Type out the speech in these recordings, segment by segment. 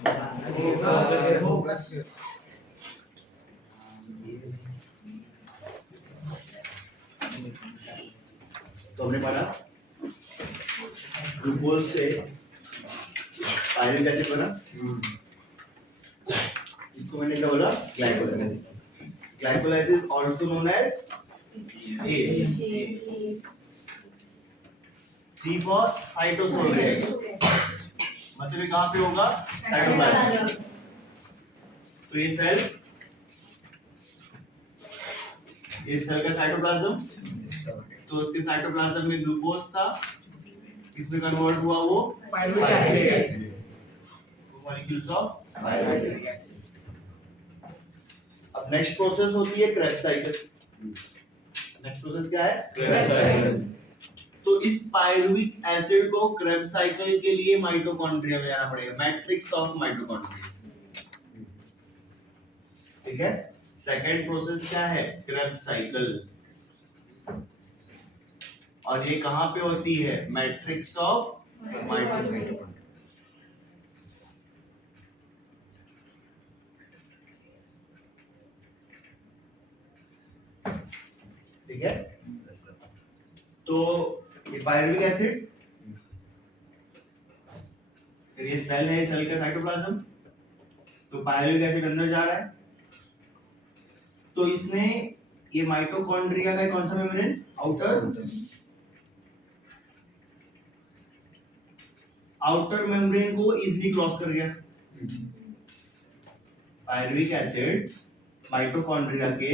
तो हमने पढ़ा ग्लूकोज से पायरुविक एसिड बना, इसको मैंने क्या बोला, glycolysis. Glycolysis also known as ACE। C for cytosol reaction, मतलब ये कहाँ पे होगा, साइटोप्लाज्म। तो ये सेल का साइटोप्लाज्म, तो उसके साइटोप्लाज्म में ग्लूकोज था, इसमें कन्वर्ट हुआ वो pyruvic acid, molecules of pyruvic acid. अब नेक्स्ट प्रोसेस होती है क्रेब्स साइकिल। नेक्स्ट प्रोसेस क्या है, क्रेब्स साइकिल। तो इस पायरुविक एसिड को क्रेब्स साइकिल के लिए माइटोकॉन्ड्रिया में जाना पड़ेगा, मैट्रिक्स ऑफ माइटोकॉन्ड्रिया, ठीक है। सेकेंड प्रोसेस क्या है, क्रेब्स साइकिल, और ये कहां पे होती है, मैट्रिक्स ऑफ माइटोकॉन्ड्रिया। ठीक है। तो ये पायरुविक एसिड, फिर ये सेल है, सेल का साइटोप्लाज्म, तो पायरुविक एसिड अंदर जा रहा है, तो इसने ये माइटोकॉन्ड्रिया का कौन सा मेम्ब्रेन, आउटर मेम्ब्रेन को इजीली क्रॉस कर गया। पायरुविक एसिड माइटोकॉन्ड्रिया के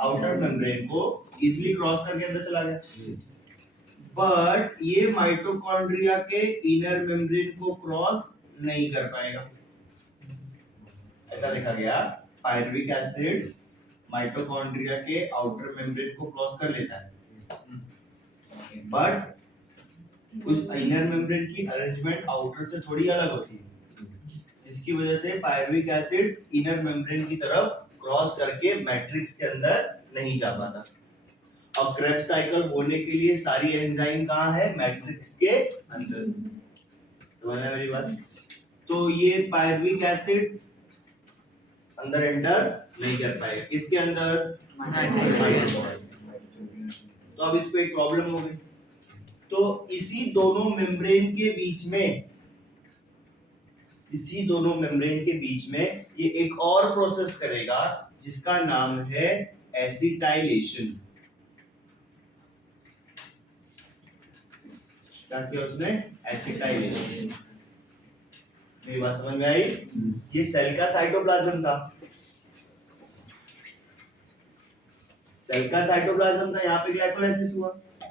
आउटर मेम्ब्रेन को इजीली क्रॉस करके अंदर चला गया, बट ये माइटोकॉन्ड्रिया के इनर मेम्ब्रेन को क्रॉस नहीं कर पाएगा। ऐसा देखा गया, पायरुविक एसिड माइटोकॉन्ड्रिया के आउटर मेम्ब्रेन को क्रॉस कर लेता है, बट उस इनर मेम्ब्रेन की अरेंजमेंट आउटर से थोड़ी अलग होती है, जिसकी वजह से पायरुविक एसिड इनर मेम्ब्रेन की तरफ क्रॉस करके मैट्रिक्स के अंदर नहीं जा पाता। अब क्रेब्स साइकिल होने के लिए सारी एंजाइम कहाँ है, मैट्रिक्स के अंदर। समझ रहे मेरी बात? तो ये पायरुविक एसिड अंदर एंटर नहीं कर पाएगा, इसके अंदर तो अब इसको एक प्रॉब्लम हो गई। तो इसी दोनों मेम्ब्रेन के बीच में ये एक और प्रोसेस करेगा जिसका नाम है एसिटाइलेशन। क्या किया उसने, एसिटाइलेशन। मेरी बात समझ में आई? ये सेल का साइटोप्लाज्म था, यहाँ पे ग्लाइकोलाइसिस हुआ,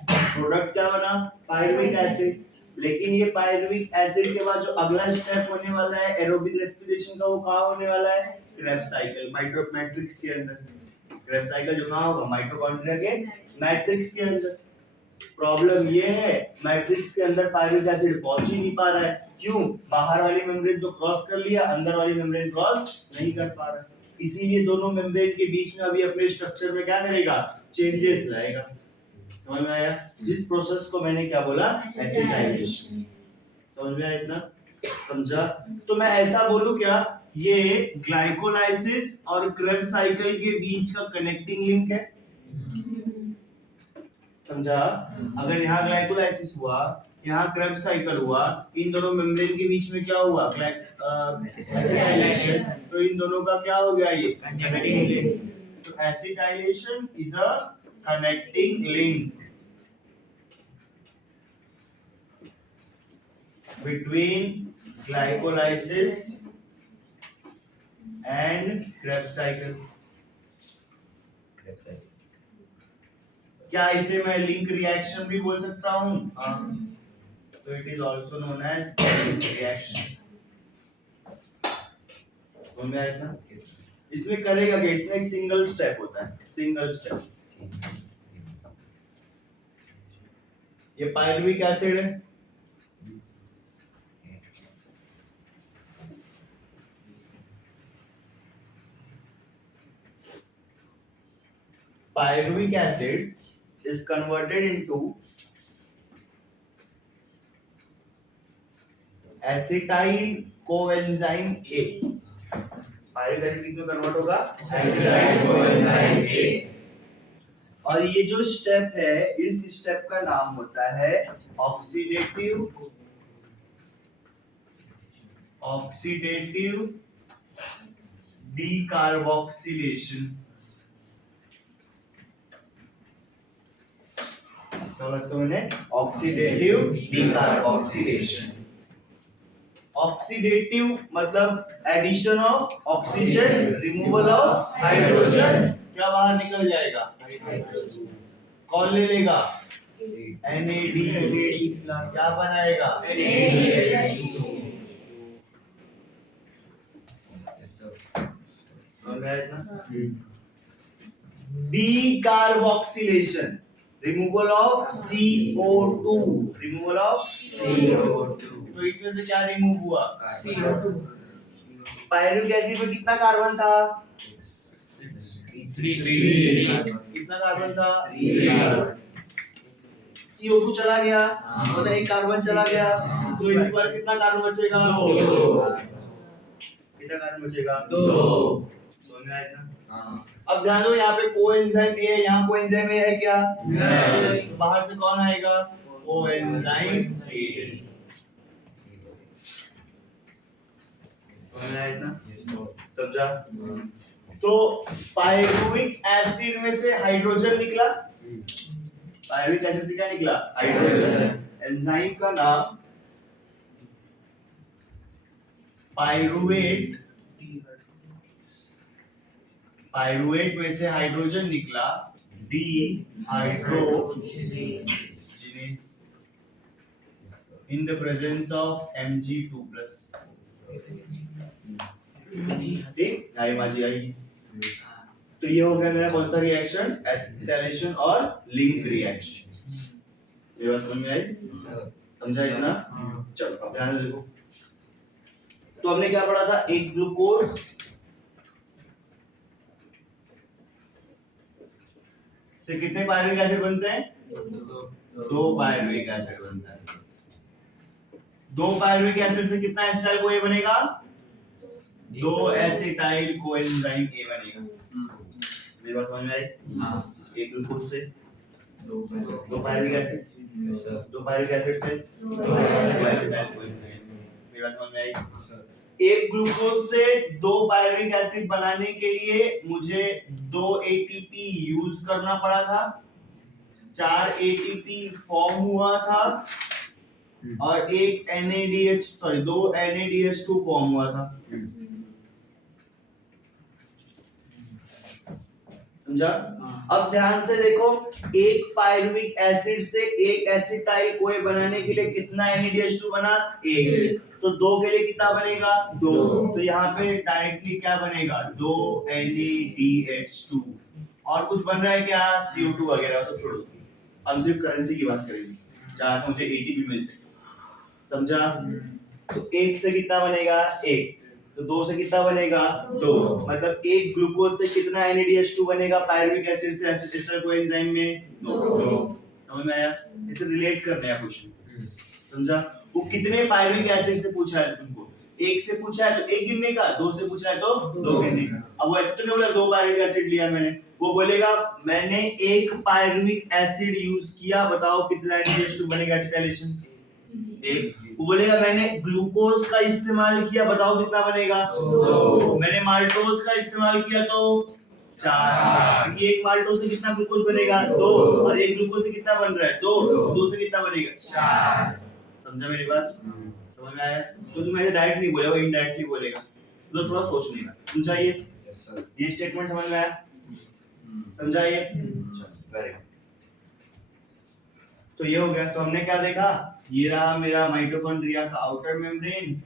प्रोडक्ट क्या बना, पायरुविक एसिड। लेकिन ये पायरुविक एसिड के बाद जो अगला स्टेप होने वाला है एरोबिक रेस्पिरेशन का, वो कहाँ होने वाला है, क्रेब्स साइकिल, मैट्रिक्स के अंदर। क्रेब्स साइकिल जो कहाँ होगा, माइटोकॉन्ड्रिया के मैट्रिक्स के अंदर। प्रॉब्लम ये है, मैट्रिक्स के अंदर पायरुविक एसिड पहुंच ही नहीं पा रहा है। क्यों, बाहर वाली मेम्ब्रेन तो क्रॉस कर लिया, अंदर वाली मेम्ब्रेन क्रॉस नहीं कर पा रहा। इसीलिए दोनों मेम्ब्रेन के बीच में अभी अपने स्ट्रक्चर में क्या करेगा, चेंजेस लाएगा। समझ में आया? जिस प्रोसेस को मैंने क्या बोला, एसिटाइलेशन। समझ में आया इतना? समझा? तो मैं ऐसा बोलूं क्या, ये ग्लाइकोलाइसिस और क्रेब्स साइकिल के बीच का कनेक्टिंग लिंक है। समझा? अगर यहाँ ग्लाइकोलाइसिस हुआ, यहाँ क्रेब्स साइकिल हुआ, इन दोनों मेम्ब्रेन के बीच में क्या हुआ, एसिटाइलेशन। तो इन दोनों का क्या हो गया, ये कनेक्टिंग लिंक। तो acetylation is a connecting link between glycolysis and Krebs cycle। क्या इसे मैं लिंक रिएक्शन भी बोल सकता हूँ? तो it is also known as link reaction. समझ में आया ना? इसमें करेगा क्या, इसमें एक सिंगल स्टेप होता है, सिंगल स्टेप। ये पायरुविक एसिड है, pyruvic acid is converted into acetyl coenzyme A. Pyruvic acid किसमें कन्वर्ट होगा? एसिटाइल कोएंजाइम ए। और ये जो स्टेप है, इस स्टेप का नाम होता है ऑक्सीडेटिव डीकार्बोक्सिलेशन। तो इसको मैंने ऑक्सीडेटिव डीकार्बोक्सिलेशन। ऑक्सीडेटिव मतलब addition of oxygen, removal of hydrogen. क्या बाहर निकल जाएगा? कौन ले लेगा? NAD। क्या बनाएगा? Decarboxylation, removal of CO2, removal of CO2। तो इसमें से क्या रिमूव हुआ? CO2। पायरुविक एसिड में कितना कार्बन था? 3 कितना कार्बन था? 3। CO2 चला गया, मतलब एक कार्बन चला गया, तो इसके पास कितना कार्बन बचेगा? 2। कितना कार्बन बचेगा? 2। समझ में आया ना? अब ध्यान दो, यहाँ पे कोएंजाइम ए है, यहाँ कोएंजाइम ए है क्या? नहीं। तो बाहर से कौन आएगा? Coenzyme A. समझ में आया ना? समझा? तो पायरुविक एसिड में से हाइड्रोजन निकला। पायरुविक एसिड से क्या निकला? हाइड्रोजन। एंजाइम का नाम पायरुवेट। पायरुवेट में से हाइड्रोजन निकला, dehydrogenase in the presence of Mg2+। ठीक, नाइट्रोजन आएगी। तो ये हो गया मेरा कौन सा रिएक्शन? एसिटाइलेशन और लिंक रिएक्शन। ये बात समझ में आई? समझा इतना? चलो अब ध्यान से देखो। तो हमने क्या पढ़ा था? एक ग्लूकोज से कितने पायरुविक एसिड बनते हैं? 2 पायरुविक एसिड बनता है। 2 पायरुविक एसिड से कितना एसिटाइल को ए बनेगा? 2 एसिटाइल कोएंजाइम ए बनेगा। मेरी बात समझ में आई? एक ग्लूकोज से 2 पायरुविक एसिड, 2 पायरुविक एसिड से 2 एसिटाइल कोएंजाइम। मेरी बात समझ में आई? एक ग्लूकोज से 2 पायरुविक एसिड बनाने के लिए मुझे 2 ATP यूज करना पड़ा था, 4 ATP फॉर्म हुआ था और एक दो NADH2 फॉर्म हुआ था। समझा? अब ध्यान से देखो, एक पायरुविक एसिड से एक एसिटाइल कोए बनाने के लिए कितना NADH2 बना? 1। तो 2 के लिए कितना बनेगा? 2। तो यहाँ पे डायरेक्टली क्या बनेगा? 2 NADH2। और कुछ बन रहा है क्या? CO2 वगैरह सब छोड़ो, हम सिर्फ करेंसी की बात करेंगे जहां से मुझे ATP मिल सके। समझा? तो 1 से कितना बनेगा? 1। तो 2 से कितना बनेगा? 2। मतलब एक ग्लूकोज से कितना NADH2 बनेगा पायरुविक एसिड से एसिटाइल कोएंजाइम में? 2। समझ में आया? इसे रिलेट करना है क्वेश्चन। समझा? वो कितने पायरुविक एसिड से पूछा है तुमको? 1 से पूछा है तो 1 गिनने का, 2 से पूछा है तो 2 गिनने का। अब वो ऐसे तो नहीं बोला 2 पायरुविक एसिड लिया मैंने, वो बोलेगा मैंने 1 पायरुविक एसिड यूज किया, बताओ कितना NADH2 बनेगा एसिटाइलेशन? 1। वो बोलेगा मैंने ग्लूकोज का इस्तेमाल किया, बताओ कितना बनेगा? 2। मैंने माल्टोज का इस्तेमाल किया तो 4। क्योंकि एक माल्टोज से कितना ग्लूकोज बनेगा? 2। और एक ग्लूकोज से कितना बन रहा है? 2। 2 से कितना बनेगा? 4। समझा मेरी बात? समझ में आया? तो तुम ऐसे डायरेक्ट नहीं बोलेगा, वो इनडायरेक्टली बोलेगा, तो थोड़ा सोचने का। समझा? ये स्टेटमेंट समझ में आया? समझा? ये वेरी गुड। तो ये हो गया। तो हमने क्या देखा? ये रहा मेरा माइटोकॉन्ड्रिया का आउटर मेम्ब्रेन,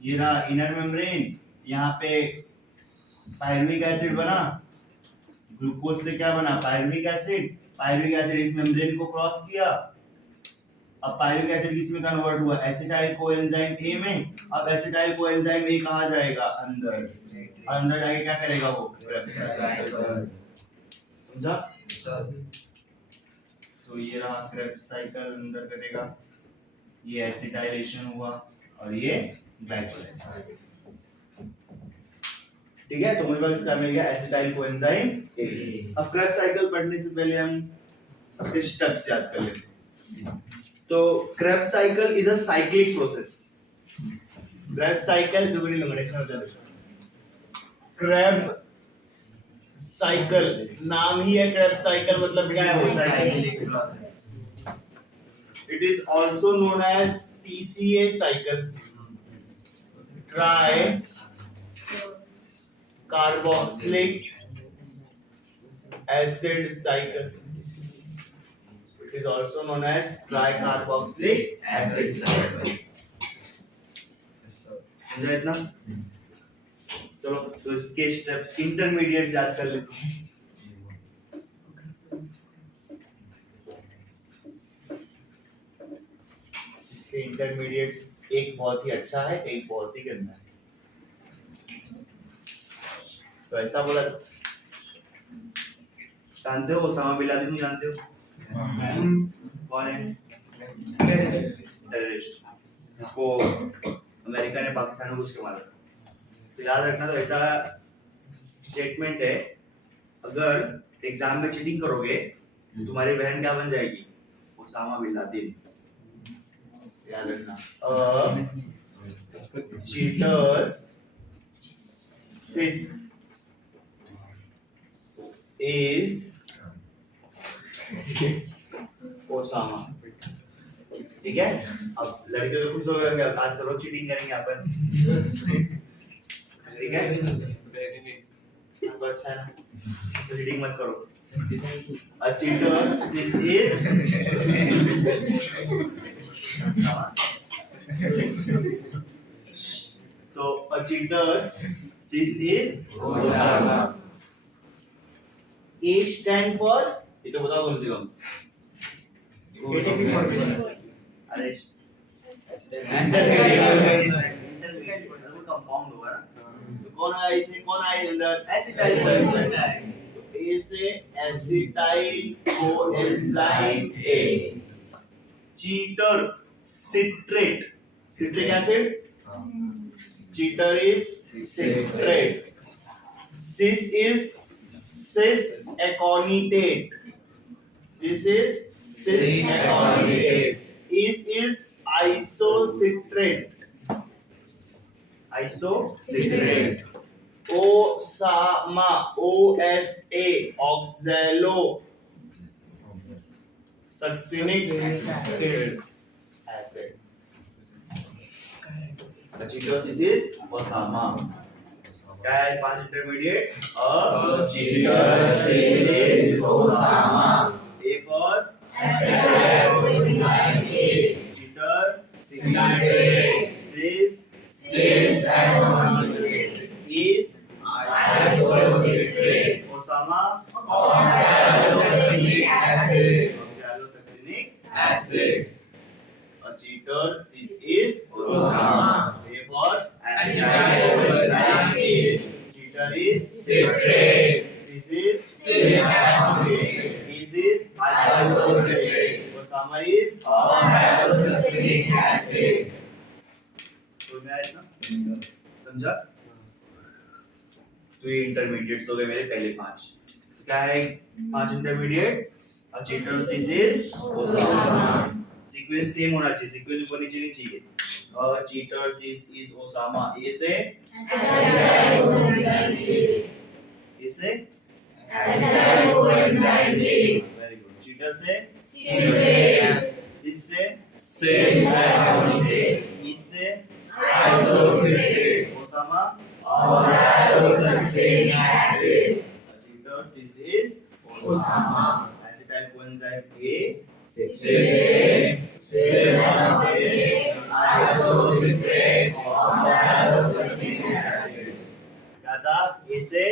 ये रहा इनर मेम्ब्रेन। यहाँ पे पायरुविक एसिड बना, ग्लूकोज से क्या बना? Pyruvic acid. पायरुविक एसिड इस मेम्ब्रेन को क्रॉस किया, अब पायरुविक एसिड किसमें कन्वर्ट हुआ? एसिटाइल कोएंजाइम ए में। अब एसिटाइल कोएंजाइम ए कहाँ जाएगा? अंदर। और अंदर जाके क्या करेगा वो? समझा? तो ये रहा क्रेब्स साइकिल, अंदर करेगा, ये एसिटाइलेशन हुआ, और ये ग्लाइकोलाइसिस। ठीक है, तो मुझे पास क्या मिल गया, एसिटाइल कोएंजाइम ए। अब क्रेब्स साइकिल पढ़ने से पहले हम उसके स्टेप्स याद कर लेते हैं। तो Krebs cycle is a cyclic process. Krebs cycle जो बड़ी लंबा होता है, क्रेब साइकिल नाम ही है, क्रेब साइकिल मतलब क्या है, वो cycle. It is also known as TCA cycle, tricarboxylic acid cycle. It is also known as tricarboxylic acid cycle. समझा इतना? चलो तो इसके स्टेप्स इंटरमीडिएट याद कर लेते हैं। इसके इंटरमीडिएट्स एक बहुत ही अच्छा है, एक बहुत ही गंदा है। तो ऐसा बोला, जानते हो ओसामा बिन लादेन, जानते हो कौन है? टेररिस्ट, जिसको अमेरिका ने पाकिस्तान में घुस के मारा। तो याद रखना, तो ऐसा स्टेटमेंट है, अगर एग्जाम में चीटिंग करोगे तो तुम्हारी बहन क्या बन जाएगी? Osama bin Laden. याद रखना, चीटर सिस is ओसामा। ठीक है, अब लड़के तो खुश हो गए, आज सब लोग चीटिंग करेंगे अपन। ठीक है, तो अच्छा है ना, तो चीटिंग मत करो। A cheater this is तो a cheater this is Osama. A stand for, ये तो बताओ कौन सी कम? अरे कंपाउंड होगा ना, तो कौन है इसे, कौन है अंदर? एसिटाइल। तो A से acetyl coenzyme A। Cheater citrate, citric acid, cheater is citrate. Cis is cis aconitate, this is cis aconitate. Is isocitrate, isocitrate. Osama, OSA, oxalo succinic acid. The cheaters is Osama. क्या है? 5 intermediate. A cheater is Osama. A for acetyl coenzyme A. Cheater citrate. Cis aconitate. Is isocitrate. Osama oxalosuccinic acid. Oxalosuccinic acid. A cheater is Osama. A for acetyl coenzyme A. Cheater is citrate. This is cis aconitate. This is isocitrate. Osama is oxalosuccinic acid. तो मैं इतना समझा? तो ये intermediates हो गए मेरे पहले 5। क्या है 5 intermediate? A cheater is Osama. Sequence same होना चाहिए, सीक्वेंस ऊपर नीचे नहीं चाहिए। Cheater is Osama. ए से एसिटाइल कोएंजाइम ए। ए से acetyl coenzyme A. Very good. Cheater से सिट्रेट। सिस से cis aconitate। ई से isocitrate। Osama oxalosuccinic acid। Cheater is Osama. Acetyl coenzyme A citrate, cis aconitate, isocitrate, oxalosuccinic acid. क्या था? ए से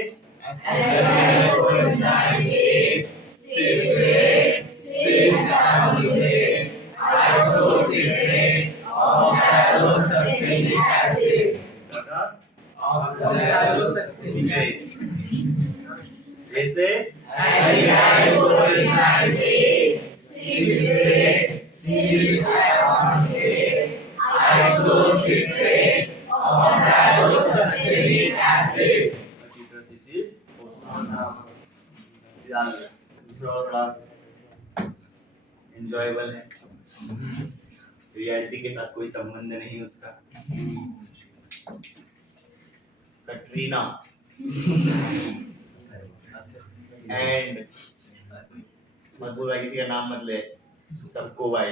acetyl coenzyme A, citrate, cis aconitate, isocitrate, oxalosuccinic acid. क्या था? oxalosuccinic acid. ए से acetyl coenzyme A, citrate, cis aconitate, also citrate oxalosuccinic acid. Acetus is oxalate. याद है दूसरा और एंजॉयबल है, रियलिटी के साथ कोई संबंध नहीं उसका। कटरीना एंड मत बोल भाई, किसी का नाम मत ले, सबको भाई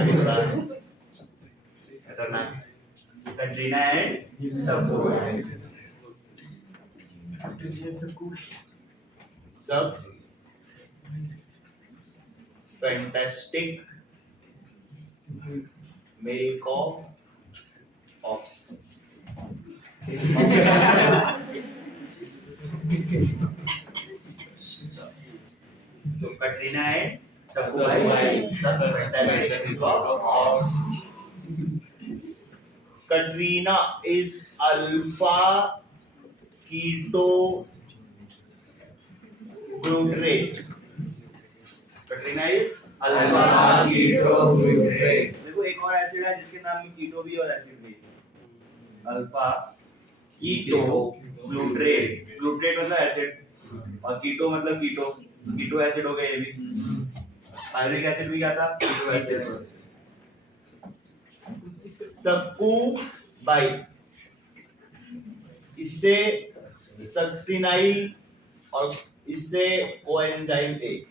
आगे बढ़ा खतरनाक। कटरीना एंड सबको भाई, सब फैंटास्टिक milk of ox. तो कटरीना एंड सबको भाई, सब fantastic milk of ox. Katrina is alpha keto glutarate. Katrina is alpha keto glutarate. देखो एक और एसिड है जिसके नाम में कीटो भी और एसिड भी। अल्फा कीटो ग्लूट्रेट, ग्लूट्रेट मतलब एसिड और कीटो मतलब कीटो, तो कीटो एसिड हो गया ये भी। पायरुविक एसिड भी क्या था? Keto acid. सक्कू बाई, इससे सक्सिनाइल और इससे कोएंजाइम ए,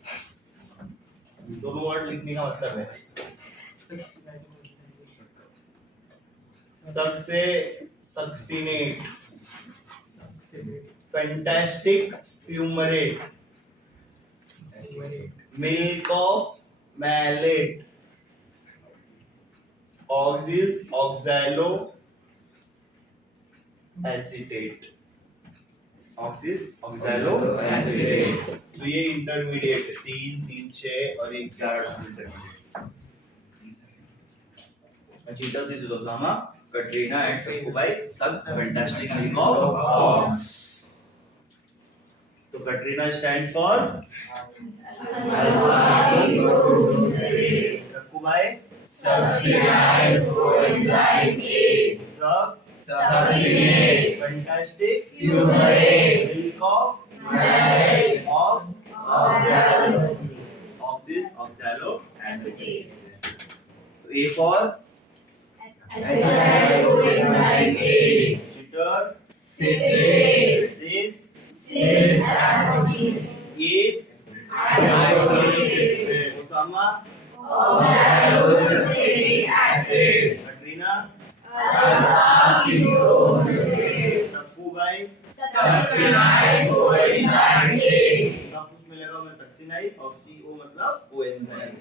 दोनों वर्ड लिखने का मतलब है सबसे succinate, fantastic fumarate, milk of malate, oxis oxaloacetate, oxis oxaloacetate. तो ये इंटरमीडिएट 3 3 6 और 11 intermediate. Acetus is Osama, Katrina and Sakkubai, सब fantastic milk of ox. तो Katrina stands for Sakkubai succinyl coenzyme A, सब succinate fantastic fumarate milk of malate ox, oxalosis oxis oxalo acetate. तो A for acetyl coenzyme A, jitter, citrate cis cis acid is isolated Osama, oxalosuccinic acid Katrina, alpha keto glutarate Sakkubai, succinyl coenzyme A, सब उसमें लगा हुआ succinyl और CO मतलब coenzyme.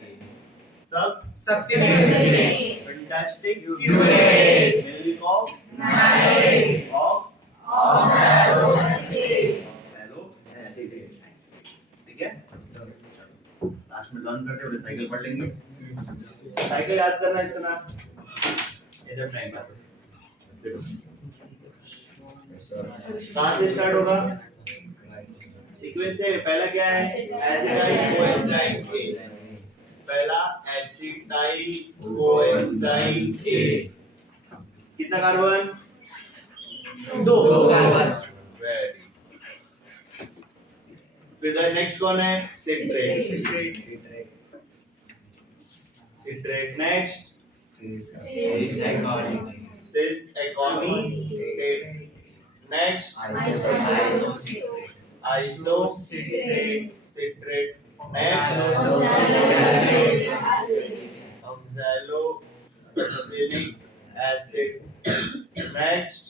सब succinate fantastic fumarate milk of malate ox oxalosis oxalo acetate. ठीक है, last में लर्न करते हैं, साइकिल पढ़ लेंगे। साइकिल याद करना इसका नाम, ये जब टाइम पास है देखो कहां से स्टार्ट होगा, सीक्वेंस से पहला क्या है, एसिटाइल कोएंजाइम ए, पहला एसिटाइल कोएंजाइम ए, कितना कार्बन, 2 कार्बन। वेरी। फिर नेक्स्ट कौन है, citrate, citrate next cis aconitate, next iso citrate, next oxalosuccinic acid, next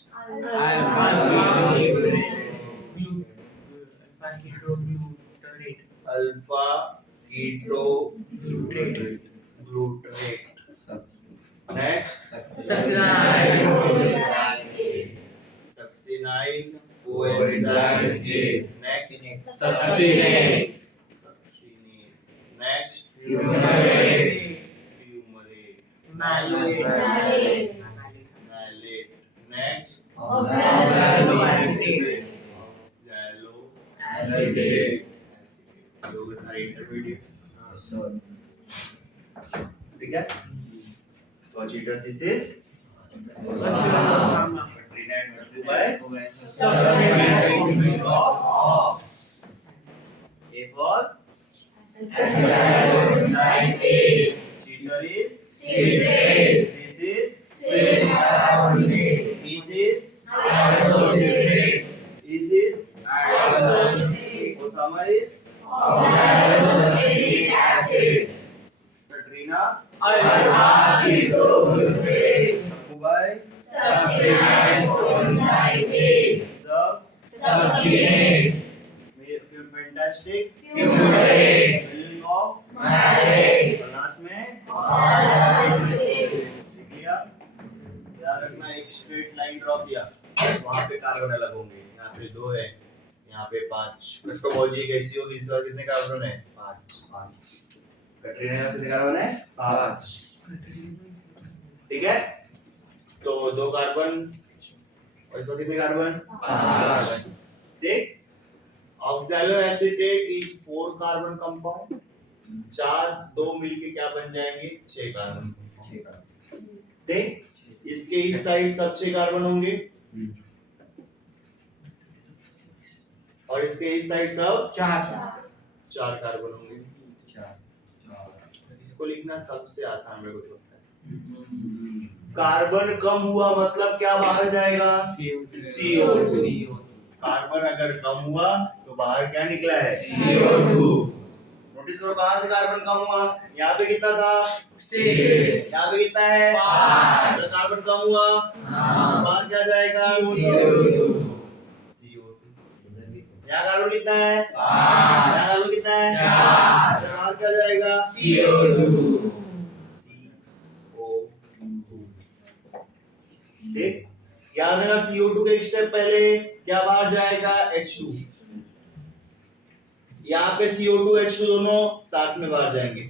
alpha keto glutarate, next succinyl coenzyme A, next next fumarate, malate, next oxalo acetate. लोग सारे intermediates, ठीक है। तो Acetus is Katrina and Sabbu by A for cheater is cis is is is Osama is Katrina Sabbu by fantastic feeling of last में लिया। याद रखना एक स्ट्रेट लाइन ड्रॉ किया, वहां पे कार्बन अलग होंगे, यहाँ पे 2 है, यहाँ पे 5। क्रिस्टोबॉजी कैसी होगी, इस बार कितने कार्बन है? 5। कटरीना से कितने कार्बन है? 5। ठीक है, तो 2 कार्बन और इस पास कितने कार्बन? 5। ठीक। ऑक्सैलोएसिटेट इज 4 कार्बन कंपाउंड, 4 2 मिलके क्या बन जाएंगे? 6 कार्बन। ठीक, इसके इस साइड सब 6 कार्बन होंगे और इसके इस साइड सब 4 कार्बन होंगे। इसको लिखना सबसे आसान मेरे को लगता है। कार्बन कम हुआ मतलब क्या बाहर जाएगा? CO2। कार्बन अगर कम हुआ तो बाहर क्या निकला है? CO2। नोटिस करो कहां से कार्बन कम हुआ, यहाँ पे कितना था? 6। यहाँ पे कितना है? 5। तो कार्बन कम हुआ बाहर क्या जाएगा? CO2। यहाँ कार्बन कितना है? 5। यहाँ कार्बन कितना है? 4। तो बाहर क्या जाएगा? CO2। ठीक, याद रखना CO2 के एक स्टेप पहले क्या बाहर जाएगा? H2। यहाँ पे CO2 H2 दोनों साथ में बाहर जाएंगे।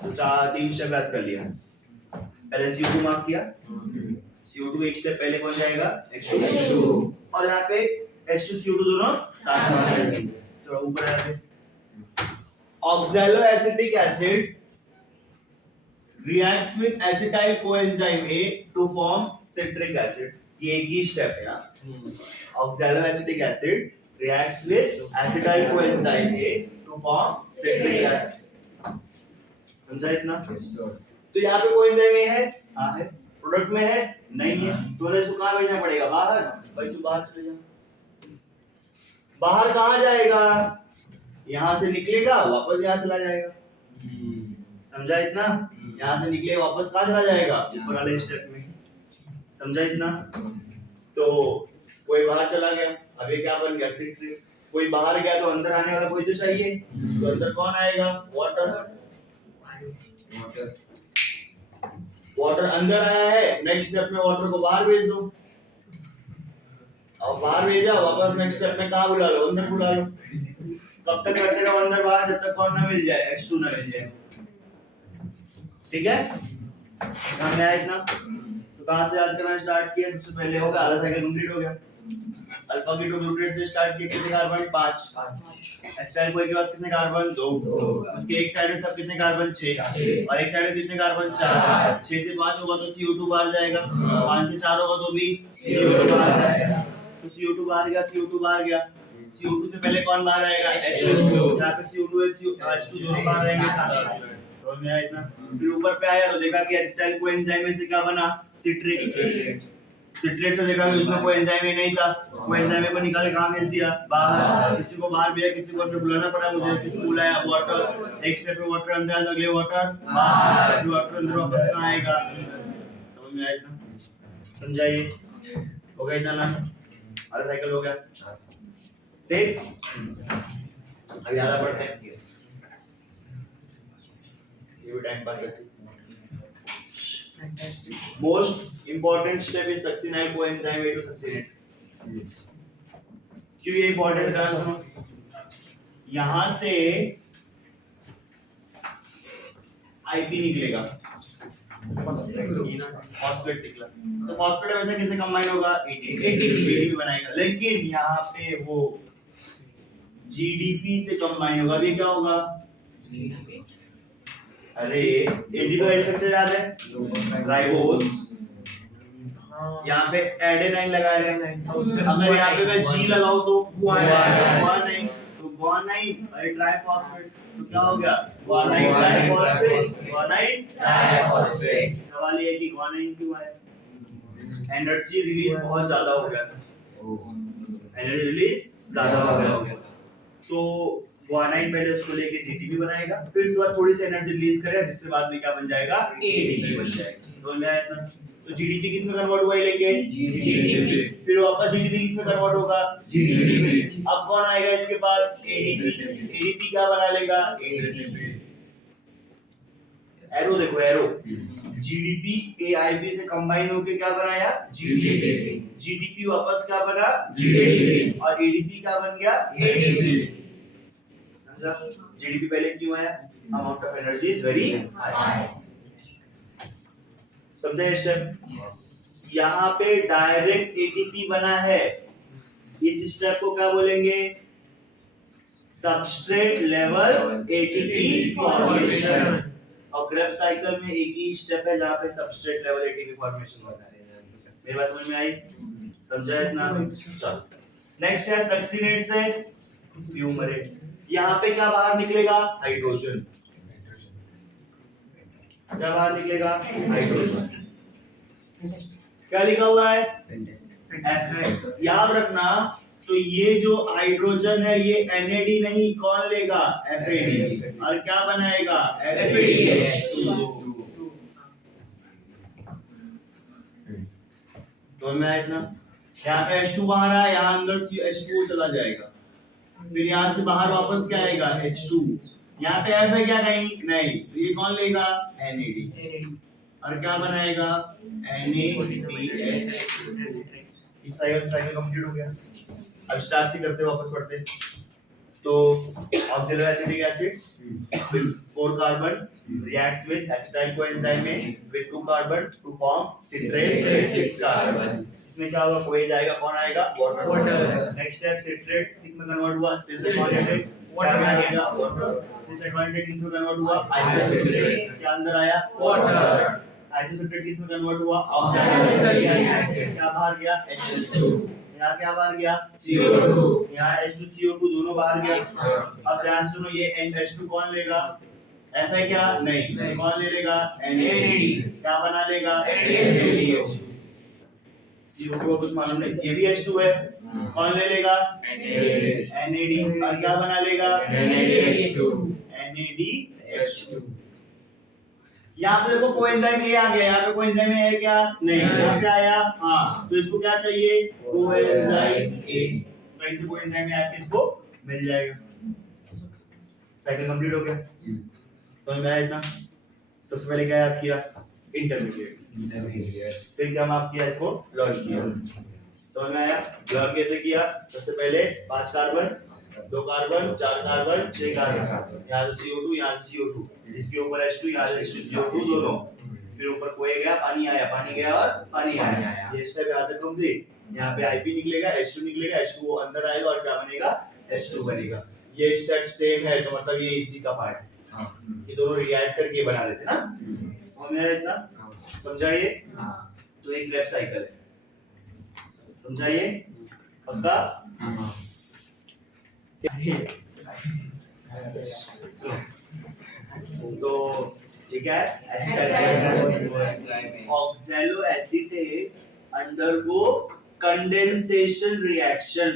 तो 3 स्टेप याद कर लिया। पहले CO2 मार्क किया, CO2 एक स्टेप पहले कौन जाएगा? H2। और यहाँ पे H2 CO2 दोनों साथ में जाएंगे। तो ऊपर आते, oxaloacetic acid reacts with acetyl coenzyme A to form citric acid। ये एक ही स्टेप है ना। Oxaloacetic acid reacts with acetyl coenzyme A to form citric acid। समझा इतना? तो यहाँ पे कोएंजाइम A है? हाँ है। प्रोडक्ट में है? नहीं है। तो इसको कहाँ भेजना पड़ेगा? बाहर। भाई तू बाहर चले जा। बाहर कहाँ जाएगा? यहाँ से निकलेगा वापस यहाँ चला जाएगा। समझा इतना? यहाँ से निकले वापस कहाँ चला जाएगा? ऊपर वाले स्टेप में। समझा इतना? तो कोई बाहर चला गया, अब ये क्या बन गया? सिट्रिक। कोई बाहर गया तो अंदर आने वाला कोई तो चाहिए, तो अंदर कौन आएगा? वाटर। वाटर अंदर आया है, नेक्स्ट स्टेप में वाटर को बाहर भेज दो। अब बाहर भेजा, वापस नेक्स्ट स्टेप में कहाँ बुला लो? अंदर बुला लो। कब तक करते रहो अंदर बाहर, जब तक कौन ना मिल जाए? H2 ना मिल जाए। ठीक है, समझ में आया इतना? तो कहां से याद करना स्टार्ट किया? सबसे पहले होगा आधा साइकिल कंप्लीट हो गया। अल्फा कीटो ग्लूटारेट से स्टार्ट किया, कितने कार्बन? 5। एसिटाइल कोई के पास कितने कार्बन? 2। उसके एक साइड में सब कितने कार्बन? 6। और एक साइड में कितने कार्बन? 4। 6 से 5 होगा तो CO2 बाहर जाएगा, 5 से 4 होगा तो भी CO2 बाहर जाएगा। तो CO2 बाहर गया, CO2 बाहर गया। CO2 से पहले कौन बाहर आएगा? H2। यहाँ पे CO2 है, H2 दोनों बाहर आएंगे साथ में। समझ में आया इतना? फिर ऊपर पे आया तो देखा कि एसिटाइल कोएंजाइम में से क्या बना? सिट्रिक। सिट्रेट से देखा कि उसमें कोई एंजाइम नहीं था, कोएंजाइम को निकाल के कहां भेज दिया? बाहर। किसी को बाहर भेजा, किसी को अंदर बुलाना पड़ा मुझे। किसको बुलाया? वाटर। एक स्टेप में वाटर अंदर आया, अगले वाटर बाहर। वाटर अंदर वापस कहां आएगा? समझ में आया इतना? समझाइए, हो गया इतना ना? आधा साइकिल हो गया। ठीक, अब ज्यादा पढ़ते हैं, ये भी टाइम पास है। Most important step is succinyl coenzyme A to succinate. क्यों ये इंपॉर्टेंट है? सुनो, यहां से आईपी निकलेगा, फॉस्फेट निकला, तो फॉस्फेट हमेशा किससे कंबाइन होगा? एटीपी बनाएगा। लेकिन यहाँ पे वो जीडीपी से कंबाइन होगा। अभी क्या होगा? अरे एडी का स्ट्रक्चर याद है, राइबोस, यहाँ पे एडेनाइन लगाया है। अगर यहाँ पे मैं जी लगाऊं तो गुआनाइन, तो गुआनाइन और ट्राइफॉस्फेट, तो क्या हो गया गुआनाइन ट्राइफॉस्फेट, गुआनाइन ट्राइफॉस्फेट। सवाल ये है कि गुआनाइन क्यों आया, एनर्जी रिलीज बहुत ज्यादा हो गया, एनर्जी रिलीज ज्यादा हो गया, तो गुआनाइन पहले उसको लेके जीटीपी बनाएगा, फिर उसके बाद थोड़ी सी एनर्जी रिलीज करेगा, जिससे बाद में क्या बन जाएगा एटीपी बन जाएगा। समझ में आया इतना? तो जीडीपी किस में कन्वर्ट हुआ ये लेके जीडीपी, फिर वापस जीडीपी किस में कन्वर्ट होगा जीडीपी। अब कौन आएगा इसके पास एडीपी, एडीपी क्या बना लेगा एडीपी, एरो देखो एरो, जीडीपी एआईपी से कंबाइन होके क्या बनाया जीडीपी, जीडीपी वापस क्या बना जीडीपी, और एडीपी क्या बन गया एडीपी। समझा? जीडीपी पहले क्यों आया, amount of energy is very high. समझे स्टेप? यहाँ पे डायरेक्ट एटीपी बना है, इस स्टेप को क्या बोलेंगे सबस्ट्रेट लेवल एटीपी फॉर्मेशन। और क्रेब्स साइकिल में एक ही स्टेप है जहाँ पे सबस्ट्रेट लेवल एटीपी फॉर्मेशन होता है। मेरी बात समझ में आई, समझा इतना? चलो नेक्स्ट है सक्सिनेट से फ्यूमरेट। यहाँ पे क्या बाहर निकलेगा हाइड्रोजन, क्या बाहर निकलेगा हाइड्रोजन। क्या लिखा हुआ है एफ, याद रखना। तो ये जो हाइड्रोजन है ये एनएडी नहीं, कौन लेगा एफएडी, और क्या बनाएगा एफएडीएच2। तो मैं इतना यहाँ पे H2 बाहर आया, यहाँ अंदर H2 चला जाएगा, फिर यहाँ से बाहर वापस क्या आएगा H2, यहाँ पे F है क्या कहीं नहीं, तो ये कौन लेगा NAD, और क्या बनाएगा NADH। इस साइकिल कंप्लीट हो गया। अब स्टार्ट से करते वापस पढ़ते। तो auxiliary acetic acid with 4 carbon reacts with acetyl coenzyme with 2 carbon to form citrate with 6 carbon। इसमें क्या होगा कोई जाएगा, कौन आएगा वाटर। नेक्स्ट स्टेप सिट्रेट किसमें कन्वर्ट हुआ सिस एडवांटेज, क्या आएगा वाटर। सिस एडवांटेज किसमें कन्वर्ट हुआ आइसोसिट्रेट, क्या अंदर आया वाटर। आइसोसिट्रेट किसमें कन्वर्ट हुआ ऑक्सीजन, क्या बाहर गया H2, यहाँ क्या बाहर गया CO2, यहाँ H2CO2 दोनों बाहर गया। अब ध्यान सुनो, ये H2 कौन लेगा F है क्या नहीं, कौन ले लेगा NAD, क्या बना लेगा NADH। CO2 को कुछ मालूम नहीं, ये भी H2 है, कौन ले लेगा NAD, और क्या बना लेगा NADH2। यहाँ पे देखो कोएंजाइम ए आ गया, यहाँ पे कोएंजाइम ए है क्या नहीं, यहाँ पे आया हाँ, तो इसको क्या चाहिए कोएंजाइम ए, कहीं से कोएंजाइम ए आके इसको मिल जाएगा। साइकिल कंप्लीट हो गया, समझ में आया इतना? सबसे पहले क्या याद किया इंटरमीडिएट्स, फिर क्या माप किया इसको लर्न किया। समझ में आया लर्न कैसे किया? सबसे पहले 5 कार्बन 2 कार्बन 4 कार्बन 6 कार्बन, यहाँ से CO2 यहाँ से CO2, इसके ऊपर H2 यहाँ से H2CO2 दोनों, फिर ऊपर कोई गया पानी आया, पानी गया और पानी आया। ये स्टेप यहाँ तक कंप्लीट। यहाँ पे IP निकलेगा H2 निकलेगा, H2 वो अंदर आएगा और क्या बनेगा H2 बनेगा। ये स्टेप सेम है, तो मतलब ये इसी का पार्ट है, ये दोनों रिएक्ट करके बना रहे थे ना। समझ में आया इतना? समझाइए। तो एक क्रेब्स साइकिल है, समझाइए पक्का? तो ये क्या है oxalo acetate undergo condensation reaction,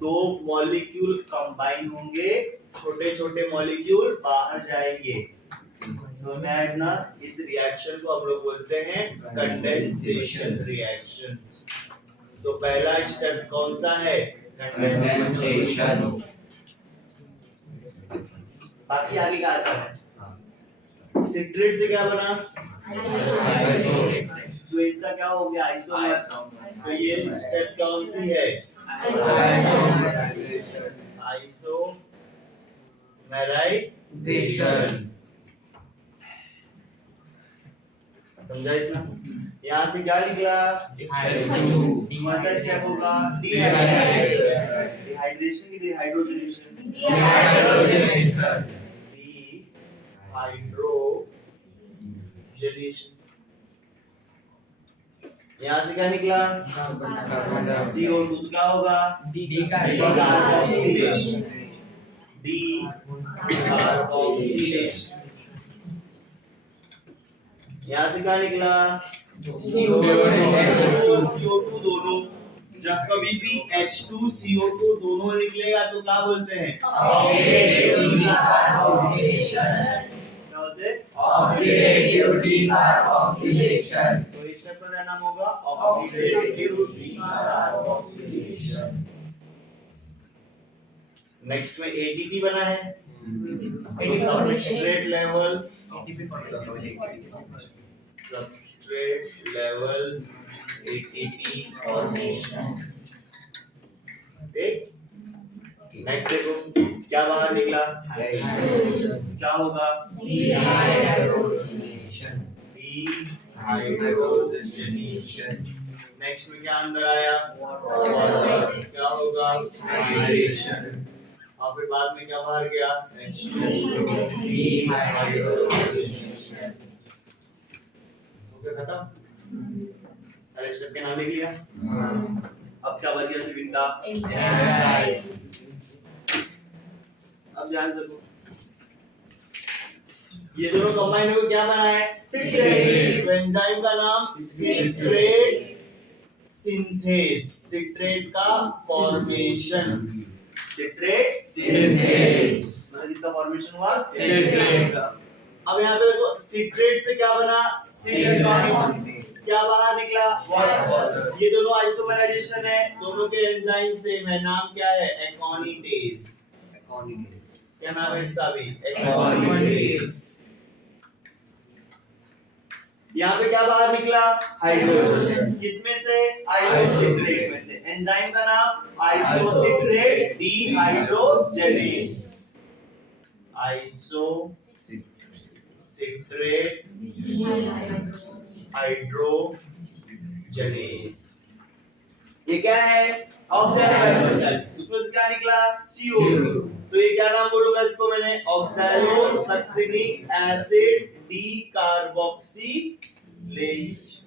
दो मॉलिक्यूल कंबाइन होंगे, छोटे छोटे मॉलिक्यूल बाहर जाएंगे। समझ में आया इतना? इस रिएक्शन को हम लोग बोलते हैं कंडेंसेशन रिएक्शन। तो पहला स्टेप कौन सा है कंडेंसेशन, बाकी आगे का आसान है। सिट्रेट से क्या बना तो इसका क्या हो गया आइसोमर, तो ये स्टेप कौन सी है आइसोमेराइजेशन। समझा इतना? यहाँ से क्या निकला कौन सा स्टेप होगा डिहाइड्रेशन की डिहाइड्रोजनेशन, डिहाइड्रोजनेशन ऑक्सीजनेशन। यहाँ से क्या निकला? CO2 तो क्या होगा? डिकार्बोक्सिलेशन। डिकार्बोक्सिलेशन। यहाँ से क्या निकला? CO2 दोनों। जब कभी भी H2CO2 दोनों निकलेगा तो क्या बोलते हैं? क्या बोलते हैं? Oxidative decarboxylation. तो इस स्टेप का क्या नाम होगा? Oxidative decarboxylation. नेक्स्ट में ATP बना है। Substrate level ATP formation. ठीक। नेक्स्ट देखो क्या बाहर निकला? क्या होगा? डिहाइड्रोजनेशन। डिहाइड्रोजनेशन। नेक्स्ट में क्या अंदर आया? क्या होगा? हाइड्रेशन। और फिर बाद में क्या बाहर गया? डिहाइड्रोजनेशन। ओके खत्म। सारे स्टेप के नाम लिख लिया। अब क्या बच गया सिविल का? अब ध्यान से देखो, ये दोनों कंबाइन होकर क्या बना है? सिट्रेट। तो एंजाइम का नाम सिट्रेट सिंथेज। सिट्रेट का फॉर्मेशन। सिट्रेट सिंथेज मतलब इसका फॉर्मेशन हुआ सिट्रेट। अब यहाँ पे देखो सिट्रेट से क्या बना? सिलिकॉन। क्या बाहर निकला? वाटर। ये दोनों आइसोमराइजेशन है, दोनों के एंजाइम सेम है। नाम क्या है? एकोनिटेज। क्या नाम है इसका भी? एकोनिटेज। यहाँ पे क्या बाहर निकला? हाइड्रोजन। किसमें से? आइसोसिट्रेट में से। एंजाइम का नाम आइसोसिट्रेट डिहाइड्रोजनेज। आइसोसिट्रेट हाइड्रोजनेज। ये क्या है? ऑक्सैलो। उसमें से क्या निकला? CO2। तो ये क्या नाम बोलूंगा इसको मैंने? Oxalo succinic acid decarboxylation.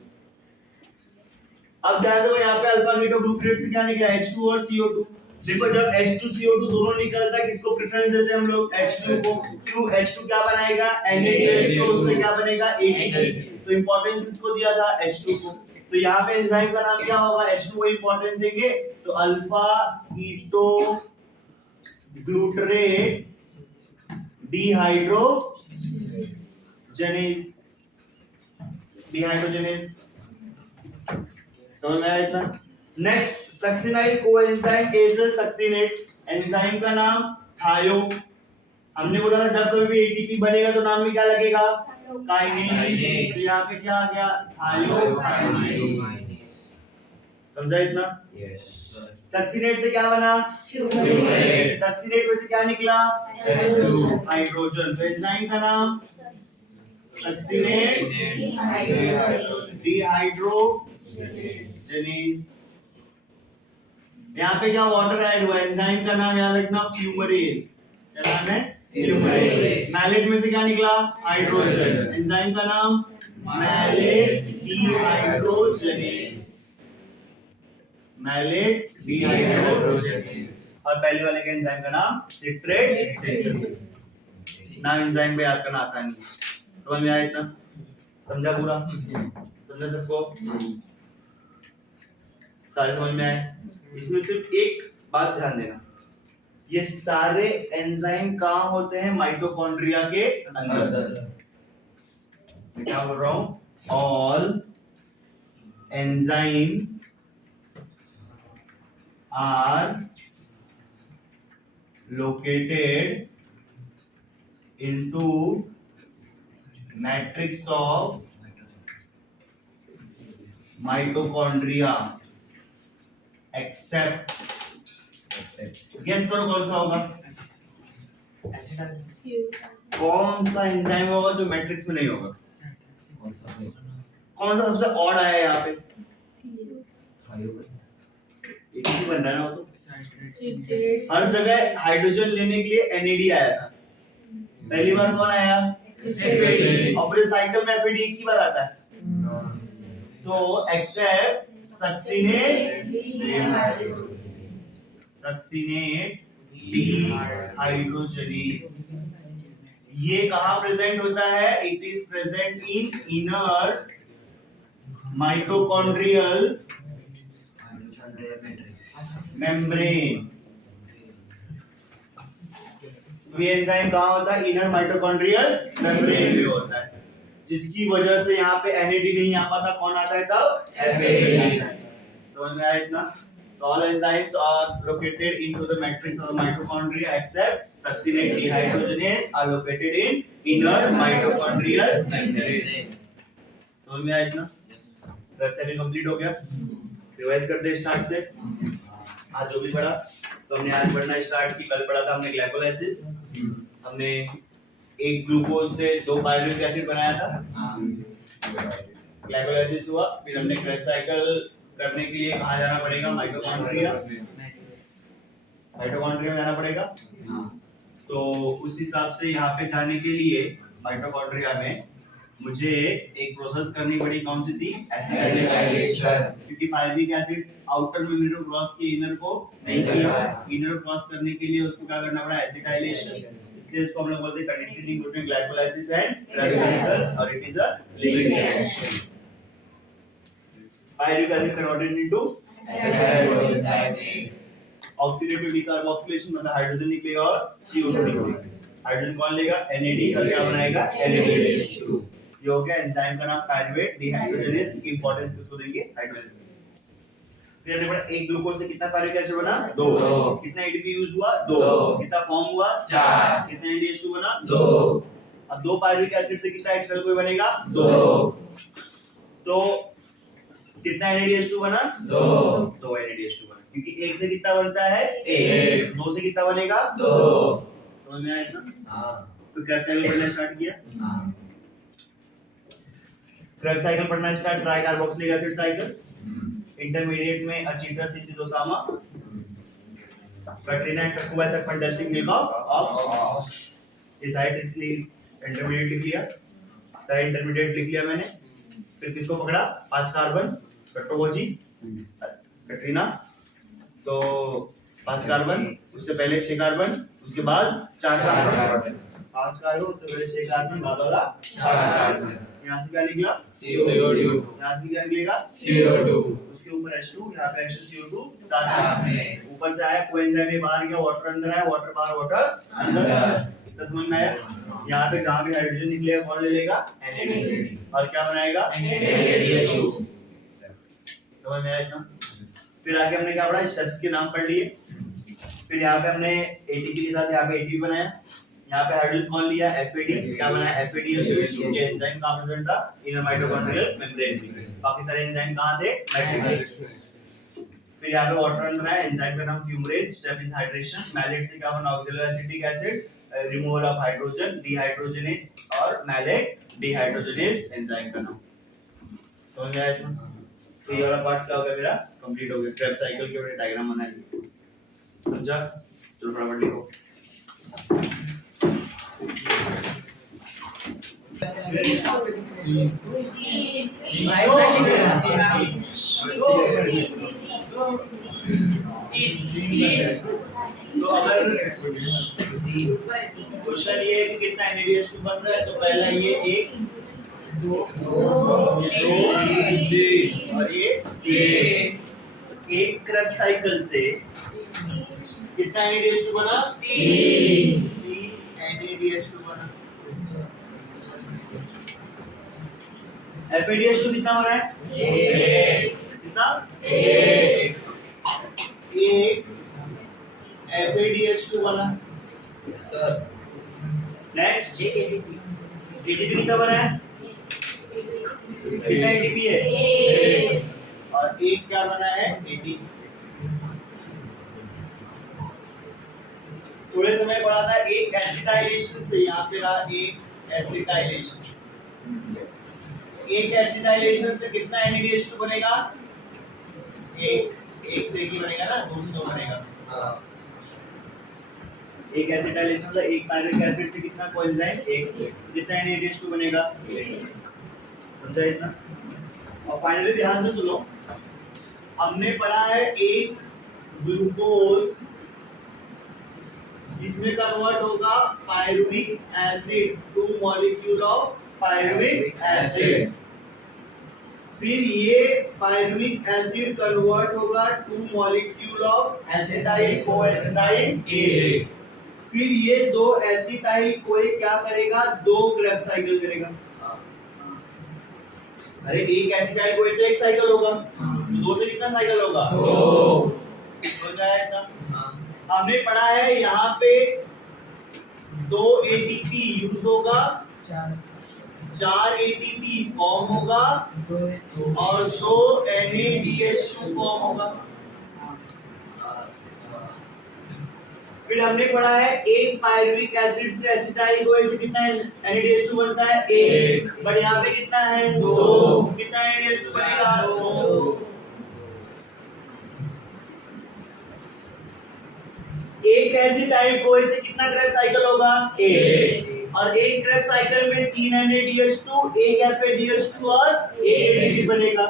अब ध्यान दो यहाँ पे अल्फा कीटो ग्रुप से क्या निकला? H2 और CO2। देखो जब H2CO2 दोनों निकलता है किसको प्रेफरेंस देते हैं हम लोग? H2 को। क्यों? H2 क्या बनाएगा? NADH। तो उससे क्या बनेगा? ATP। तो इंपॉर्टेंस इसको दिया था H2 को। तो यहाँ पे एंजाइम का नाम क्या होगा? H2 को इंपॉर्टेंस देंगे तो अल्फा कीटो ग्लूटरेट डिहाइड्रोजनेज। डिहाइड्रोजनेज समझ में आया इतना? नेक्स्ट सक्सिनाइल कोएंजाइम एसे सक्सिनेट। एंजाइम का नाम थायो। हमने बोला था जब कभी भी ATP बनेगा तो नाम में क्या लगेगा? काइनेज। तो यहाँ पे क्या आ गया? थायो। समझा इतना? सक्सिनेट से क्या बना? सक्सिनेट में से क्या निकला? हाइड्रोजन। तो एंजाइम का नाम सक्सिनेट डिहाइड्रोजनेज। यहाँ पे क्या वाटर ऐड हुआ? एंजाइम का नाम याद रखना फ्यूमरेज। क्या नाम है? फ्यूमरेज। मैलेट में से क्या निकला? हाइड्रोजन। एंजाइम का नाम मैलेट डिहाइड्रोजनेज। Mallet dehydrogenase. और पहले वाले के एंजाइम का नाम सिट्रेट सिंथेज। नाम एंजाइम पे याद करना आसानी है। समझ में आया इतना? समझा पूरा? समझा सबको? सारे समझ में आए? इसमें सिर्फ एक बात ध्यान देना, ये सारे एंजाइम कहाँ होते हैं? माइटोकॉन्ड्रिया के अंदर। मैं क्या बोल रहा हूं? All enzyme are located into matrix of mitochondria except. Guess करो कौन सा होगा? कौन सा एंजाइम होगा जो मैट्रिक्स में नहीं होगा? कौन सा सबसे ऑड आया है यहाँ पे? ATP बन रहा है ना वो तो। हर जगह हाइड्रोजन लेने के लिए NAD आया था। पहली बार कौन आया? और पूरे साइकिल में FAD एक ही बार आता है, तो एक्सेप्ट सक्सीनेट डिहाइड्रोजनेज। ये कहां प्रेजेंट होता है? It is present in inner mitochondrial membrane. ये एंजाइम कहां होता है? इनर माइटोकॉन्ड्रियल मेम्ब्रेन में होता है, जिसकी वजह से यहाँ पे NAD नहीं आ पाता। कौन आता है तब? FAD। समझ में आया इतना? All enzymes are located into the matrix of mitochondria except succinate dehydrogenase are located in inner mitochondrial membrane। समझ में आया इतना? वेबसाइट कंप्लीट हो गया। रिवाइज करते हैं स्टार्ट से। आज जो भी पढ़ा तो हमने आज पढ़ना स्टार्ट की। कल पढ़ा था हमने ग्लाइकोलाइसिस, हमने एक ग्लूकोज से 2 पायरुविक एसिड बनाया था, ग्लाइकोलाइसिस हुआ। फिर हमने क्रेब्स साइकिल करने के लिए कहाँ जाना पड़ेगा? माइटोकॉन्ड्रिया में जाना पड़ेगा। तो उस हिसाब से यहाँ पे जाने के लिए माइटोकॉन्ड्रिया में मुझे एक प्रोसेस करनी पड़ी। कौन सी थी? एसिटाइलेशन। क्योंकि pyruvic acid outer membrane cross किया, इनर को नहीं किया। इनर क्रॉस करने के लिए उसको क्या करना पड़ा? एसिटाइलेशन। इसलिए इसको हम लोग बोलते हैं connecting link between glycolysis and Krebs cycle, और it is a living reaction. Pyruvic acid converted into oxidative decarboxylation, मतलब हाइड्रोजन निकलेगा और CO2 निकलेगा। हाइड्रोजन कौन लेगा? NAD, और क्या बनाएगा? NADH2। ये हो गया एंजाइम का नाम पायरुवेट डिहाइड्रोजनेज। की इंपॉर्टेंस किसको देंगे? हाइड्रोजन। फिर हमने पढ़ा एक ग्लूकोज से कितना पायरुविक एसिड बना? 2। कितना ATP यूज हुआ? 2। कितना फॉर्म हुआ? 4। कितना NADH2 बना? 2। अब 2 पायरुविक एसिड से कितना एसिटाइल कोई बनेगा? 2। तो कितना NADH2 बना? 2 NADH2 बना, क्योंकि 1 से कितना बनता है? 1। 2 से कितना बनेगा? 2। समझ में आया इतना? हां। तो क्रेब्स साइकिल पढ़ना स्टार्ट किया। हां। क्रेब्स साइकिल पढ़ना start, try carboxylic acid cycle. Intermediate में अचीटस इसिडोसामा, बैक्टीरिया एंड सक्कुबा से फैंटास्टिक मिल्क ऑफ इस हाइड्रोक्सिल इंटरमीडिएट लिख लिया। तो इंटरमीडिएट लिख लिया मैंने। फिर किसको पकड़ा? 5 कार्बन, कट्टोवोजी, कैटरीना। तो 5 कार्बन, उससे पहले 6 कार्बन, उसके बाद 4 कार्बन। 5 कार्बन, उससे पहले 6 कार्बन, बाद वाला 4 कार्बन। यहाँ से क्या निकला? CO2। यहाँ से क्या निकलेगा? CO2। उसके ऊपर H2, यहाँ पे H2 CO2 साथ में। ऊपर से आया कोएंजाइम में, बाहर गया, वाटर अंदर आया, वाटर बाहर, वाटर अंदर। तो समझ में आया? यहाँ पे जहाँ भी हाइड्रोजन निकलेगा कौन ले लेगा? NAD, और क्या बनाएगा? NADH2। समझ में आया इतना? फिर आगे हमने क्या पढ़ा? स्टेप्स के नाम पढ़ लिए। फिर यहाँ पे हमने ATP के साथ यहाँ पे ATP बनाया। यहाँ पे हाइड्रोजन कौन लिया? FAD। क्या बनाया? FADH2। ये एंजाइम कहाँ प्रेजेंट था? इनर माइटोकॉन्ड्रियल मेम्ब्रेन में। बाकी सारे एंजाइम कहाँ थे? मैट्रिक्स। फिर यहाँ पे वाटर अंदर आया, एंजाइम का नाम fumarase. Step is hydration. Malate से क्या बना? Oxaloacetic acid, removal of hydrogen, dehydrogenase, और मैलेट डिहाइड्रोजनेज एंजाइम का नाम। समझ में आया इतना? तो ये वाला पार्ट क्या हो गया मेरा? कंप्लीट हो गया। क्रेब्स साइकिल के ऊपर डायग्राम बना लिया। समझा? चलो फटाफट लिखो। तो अगर क्वेश्चन ये है कि कितना NADH2 बन रहा है, तो पहला ये 1 2 और ये 3। एक क्रेब्स साइकिल से कितना NADH2 बना? 3 NADH2 बना। FADH2 कितना बना है? 1। कितना? 1 FADH2 बना। सर नेक्स्ट ATP कितना बना है? कितना ATP है? 1। और एक क्या बना है? ATP। थोड़े समय पढ़ा था एक एसिटाइलेशन से, यहाँ पे रहा एक एसिटाइलेशन। एक एसिटाइलेशन से कितना NADH2 बनेगा? 1 से 1 ही बनेगा ना, 2 से 2 बनेगा। एक एसिटाइलेशन मतलब एक पायरुविक एसिड से कितना कोएंजाइम एक कितना NADH2 बनेगा समझा इतना। और फाइनली ध्यान से सुनो, हमने पढ़ा है एक ग्लूकोज इसमें कन्वर्ट होगा pyruvic acid two molecule of pyruvic acid, फिर ये पायरुविक एसिड कन्वर्ट होगा two molecule of acetyl coenzyme ए, फिर ये दो एसिटाइल कोए क्या करेगा दो क्रेब्स साइकिल करेगा। अरे एक एसिटाइल कोए से एक साइकिल होगा तो दो से कितना साइकिल होगा दो हो जाएगा। हमने पढ़ा है यहाँ पे 2 ATP यूज होगा 4 ATP फॉर्म होगा और 2 NADH2 फॉर्म होगा। फिर हमने पढ़ा है एक पायरुविक एसिड से एसिटाइल कोए से कितना NADH2 बनता है एक, बट यहाँ पे कितना है दो, कितना NADH2 बनेगा दो। एक एसिटाइल कोए से कितना क्रेब्स साइकिल होगा एक, और एक क्रेब्स साइकिल में 3 NADH2 एक FADH2 और एक ATP बनेगा।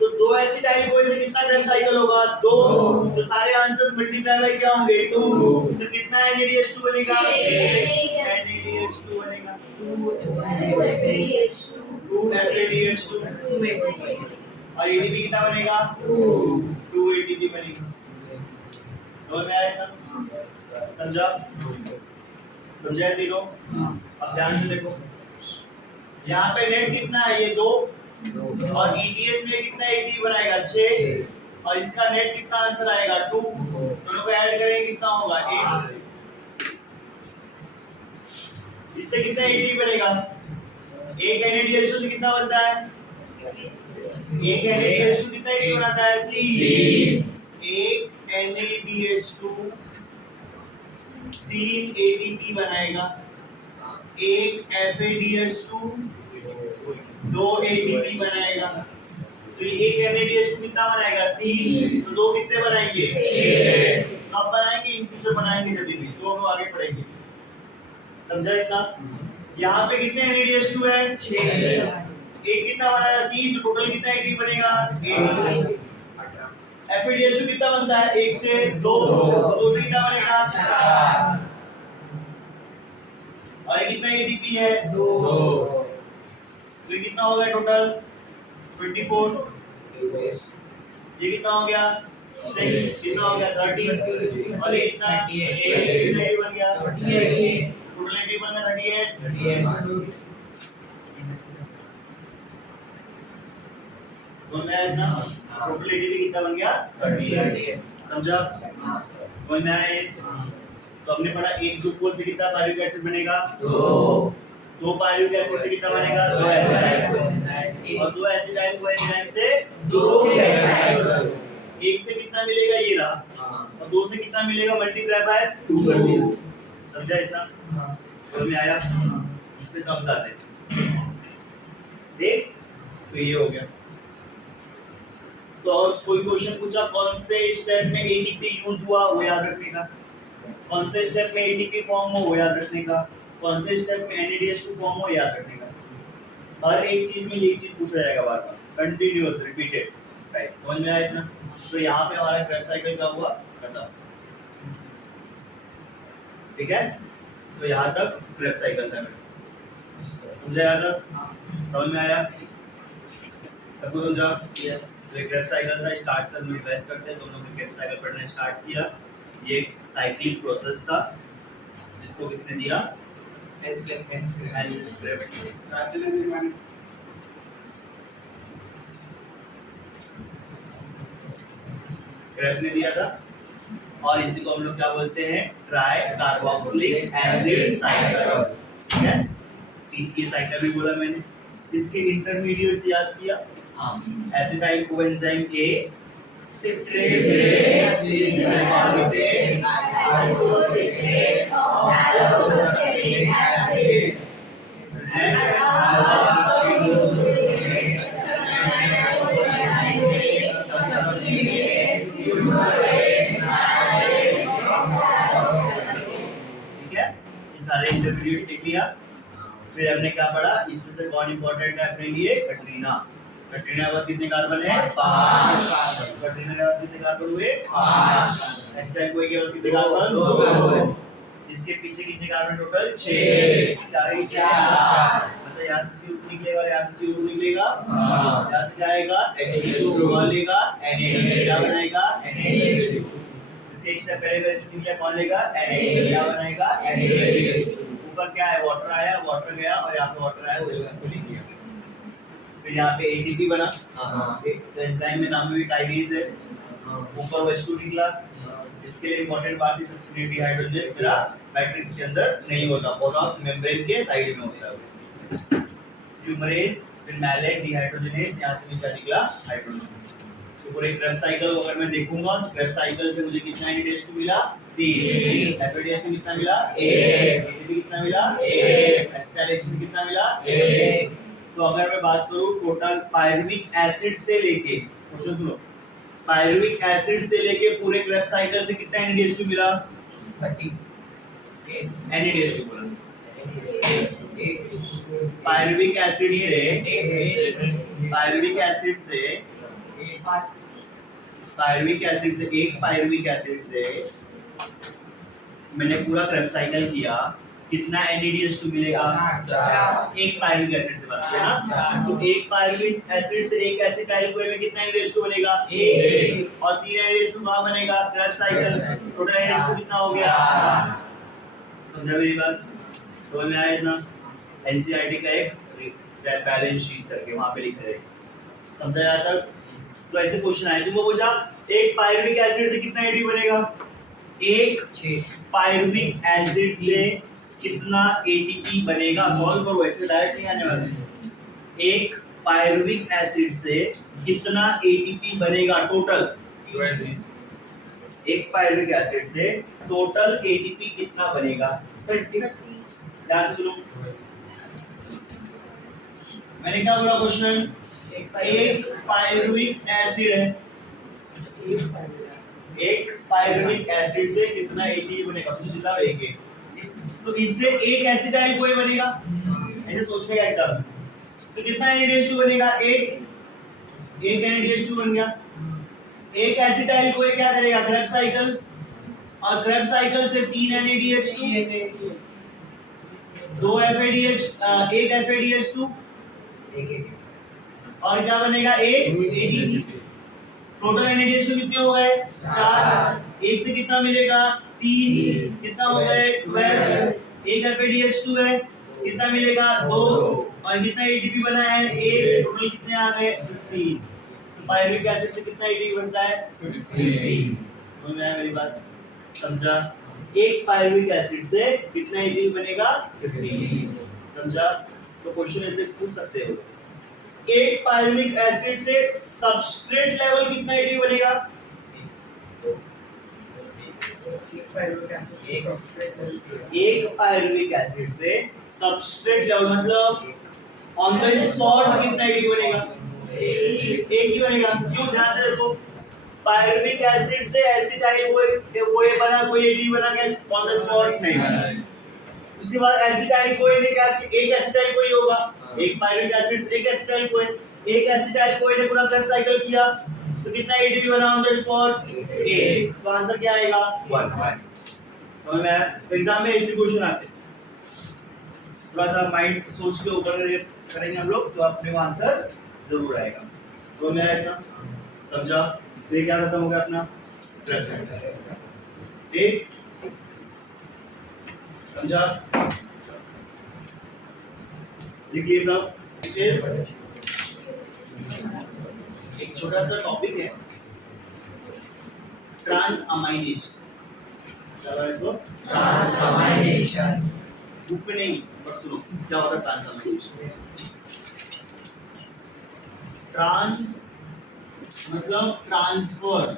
तो दो एसिटाइल कोए से कितना क्रेब्स साइकिल होगा दो, तो सारे आंसर्स मल्टीप्लाई बाय क्या होंगे 2, तो कितना NADH2 बनेगा NADH2 बनेगा 2 FADH2 और ATP कितना बनेगा 2 ATP बनेगा। समझ में आया? समझा? समझा तीनों? अब ध्यान से देखो, यहाँ पे नेट कितना है ये 2 और ETS में कितना ATP बनाएगा 6 और इसका नेट कितना आंसर आएगा 2, दोनों को ऐड करेंगे कितना होगा 8। इससे कितना ATP बनेगा, एक NADH2 से कितना बनता है, एक NADH2 कितना ATP बनाता है 3, एक NADH2 3 ATP बनाएगा, एक FADH2 2 ATP बनाएगा, तो ये एक NADH2 कितना बनाएगा 3, तो दो कितने बनाएंगे 6। अब बनाएंगे इन फ्यूचर बनाएंगे जब भी, दोनों आगे पढ़ेंगे। समझा इतना? यहाँ पे कितने NADH2 है 6, एक कितना बनाएगा 3, तो टोटल कितना ATP बनेगा 8। FADH2 कितना बनता है 1 से 2, तो 2 से कितना बनेगा 4, और ये कितना ATP है 2, तो ये कितना हो गया टोटल 24, ये कितना हो गया 6, कितना हो गया 30, और ये कितना 38 बन गया 38, टोटल ATP बन गया 38। तो मैं इतना टोटल ATP कितना बन गया 38। समझा? समझ में आया? तो हमने पढ़ा एक ग्लूकोज से कितना पायरुविक एसिड बनेगा 2 पायरुविक एसिड से कितना बनेगा 2 एसिटाइल, और 2 एसिटाइल कोएंजाइम से 2 एसिटाइल, एक से कितना मिलेगा ये रहा, और 2 से कितना मिलेगा मल्टीप्लाई बाय 2 कर दिया। समझा इतना? समझ में आया? इस पे समझाते देख, तो ये हो गया। तो और कोई क्वेश्चन पूछा कौन से स्टेप में ATP यूज हुआ वो याद रखने का, कौन से स्टेप में ATP फॉर्म हो वो याद रखने का, कौन से स्टेप में NADH2 फॉर्म हो याद रखने का। हर एक चीज में यही चीज पूछा जाएगा बार बार, कंटीन्यूअस रिपीटेड, राइट? समझ में आया इतना? तो यहाँ पे हमारा क्रेब्स साइकिल का हुआ खत्म, ठीक है? तो यहाँ तक क्रेब्स साइकिल था, समझा? यहाँ तक समझ में आया सबको? समझा? यस। तो क्रेब्स साइकिल था, स्टार्ट से हम रिवाइज करते हैं, दोनों ने क्रेब्स साइकिल पढ़ना स्टार्ट किया। ये एक साइक्लिक प्रोसेस था जिसको किसने दिया, क्रेब ने दिया था, और इसी को हम लोग क्या बोलते हैं, ट्राई कार्बोक्सिलिक एसिड साइकिल, ठीक है? TCA साइकिल भी बोला मैंने। इसके इंटरमीडिएट्स याद किया, acetyl coenzyme A citrate isocitrate of alloxacic acid सारे इंटरमीडिएट लिख लिया। फिर हमने क्या पढ़ा, इसमें से कौन इंपॉर्टेंट है अपने लिए, कटरीना। कटरीना के पास कितने कार्बन है, 5। कटरीना के पास कितने कार्बन हुए, 5। एस्टाइल कोई के पास कितने कार्बन, 2। इसके पीछे कितने कार्बन टोटल, 6। चार 4, मतलब यहाँ से CO2 निकलेगा और यहाँ से CO2 निकलेगा। यहाँ से क्या आएगा, H2 कौन लेगा, Na क्या बनाएगा, Na। इससे एक स्टेप पहले H2 क्या कौन लेगा, Na क्या बनाएगा, Na। ऊपर क्या है, वाटर आया, वाटर गया और यहाँ पे वाटर आया, उसको लिख दिया। फिर यहाँ पे ATP बना, एक एंजाइम में नाम भी काइनेज है। ऊपर H2 निकला। इसके लिए इंपॉर्टेंट बात है, सब्सटीट्यूट डिहाइड्रोजनेज मेरा मैट्रिक्स के अंदर नहीं होता, और मेम्ब्रेन के साइड में होता है। फ्यूमरेज, फिर मैलेट, डिहाइड्रोजनेज, यहाँ से क्या निकला, हाइड्रोजन। तो पूरे क्रेब्स साइकिल को अगर मैं देखूंगा तो क्रेब्स साइकिल से मुझे कितना NADH2 मिला, 3। FADH2 कितना मिला, 1। ATP कितना मिला, 1। एसिटाइलेशन कितना मिला, 1। तो अगर मैं बात करूं टोटल पायरुविक एसिड से लेके, क्वेश्चन सुनो, पायरुविक एसिड से लेके पूरे क्रेब्स साइकिल से कितना NADH2 मिला, 30। NADH2 बोला। पायरुविक एसिड से एक पायरुविक एसिड से मैंने पूरा क्रेब्स साइकिल किया, कितना NADH2 मिलेगा, 4। एक पायरुविक एसिड से बात है ना, तो एक पायरुविक एसिड से एक एसिटाइल कोई में कितना NADH2 बनेगा, 1। और 3 NADH2 कहां बनेगा, क्रेब्स साइकिल। टोटल NADH2 कितना हो गया, 4। समझा मेरी बात, समझ में आया इतना। NCERT का एक बैलेंस शीट करके वहां पे लिख रहे हैं, समझा यहाँ तक। तो ऐसे क्वेश्चन आए, तुमको पूछा एक पायरुविक एसिड से कितना ATP बनेगा, एक पायरुविक एसिड से कितना ATP बनेगा, सॉल्व करो, ऐसे डायरेक्ट नहीं आने वाला। एक पायरुविक एसिड से कितना ATP बनेगा टोटल, एक पायरुविक एसिड से टोटल ATP कितना बनेगा, 30। ध्यान से सुनो, मैंने क्या बोला क्वेश्चन, एक पायरुविक एसिड है, एक पायरुविक एसिड से कितना ATP बनेगा, सोचना एक। तो इससे एक एसिटाइल कोई बनेगा, ऐसे सोचने का एग्जाम। तो कितना NADH2 बनेगा, एक NADH2 बन गया। एक एसिटाइल कोई क्या करेगा, क्रेब्स साइकिल, और क्रेब्स साइकिल से 3 NADH2, 2 FADH, एक FADH2, और क्या बनेगा, एक ATP। टोटल NADH2 कितने हो गए, 4। एक से कितना मिलेगा, 3। कितना हो गए, 12। एक FADH2 है, कितना मिलेगा, 2। और कितना ATP बना है, 1। टोटल कितने आ गए, 15। पायरुविक एसिड से कितना ATP बनता है, 15। समझ में आया मेरी बात, समझा। एक पायरुविक एसिड से कितना ATP बनेगा, 15। समझा। तो क्वेश्चन ऐसे पूछ सकते हो, एक पायरुविक एसिड से सबस्ट्रेट लेवल कितना ATP बनेगा, एक पायरुविक एसिड से सबस्ट्रेट लेवल मतलब ऑन द स्पॉट कितना ATP बनेगा, एक ही बनेगा। क्यों, ध्यान से देखो, पायरुविक एसिड से एसिटाइल कोई बना, कोई ATP बना क्या ऑन द स्पॉट, नहीं। उसके बाद एसिटाइल कोई ने क्या, एक एसिटाइल कोई होगा, एक पायरुविक एसिड से एक एसिटाइल कोई, एक एसिटाइल कोई ने पूरा क्रेब्स साइकिल किया, तो कितना ATP बना ऑन द स्पॉट, 1। तो आंसर क्या आएगा, 1। समझ में आया। एग्जाम में ऐसे क्वेश्चन आते हैं, थोड़ा सा माइंड सोच के ऊपर करेंगे हम लोग, तो अपने को आंसर जरूर आएगा। समझ में आया इतना, समझा। तो ये क्या खत्म हो गया अपना क्रेब्स साइकिल, ठीक, समझा। देखिए सब, एक छोटा सा टॉपिक है, ट्रांस अमाइनेशन। क्या है इसको, ट्रांस अमाइनेशन। बुक में नहीं, पर सुनो क्या होता है ट्रांस अमाइनेशन। ट्रांस मतलब transfer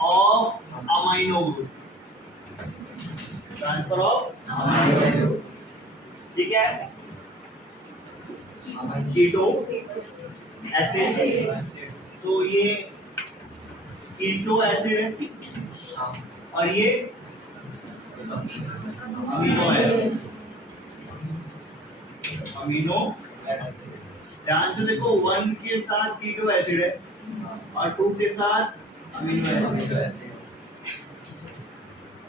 of amino group, transfer of amino group, ठीक है। कीटो एसिड, तो ये कीटो एसिड है, और ये अमीनो एसिड, अमीनो एसिड। ध्यान से देखो 1 के साथ कीटो एसिड है और 2 के साथ अमीनो एसिड।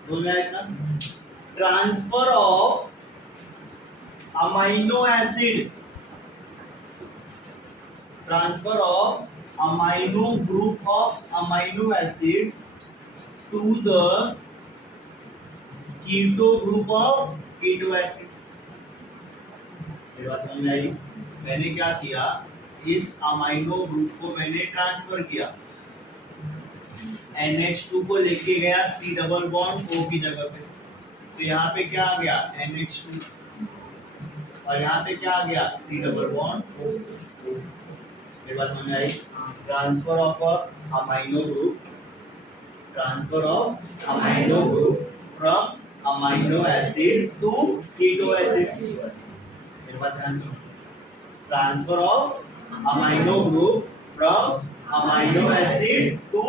समझ में आया ना? Transfer of amino acid, transfer of amino group of amino acid to the keto group of keto acid। मेरी बात समझ में आई? मैंने क्या किया, इस अमाइनो ग्रुप को मैंने ट्रांसफर किया, NH2 को लेके गया C डबल बॉन्ड O की जगह पे, तो यहाँ पे क्या आ गया NH2 और यहाँ पे क्या आ गया C डबल बॉन्ड O। मेरी बात समझ में आई? Transfer of amino group, transfer of amino group from amino acid to keto acid. मेरी बात ध्यान सुनो, transfer of amino group from amino acid to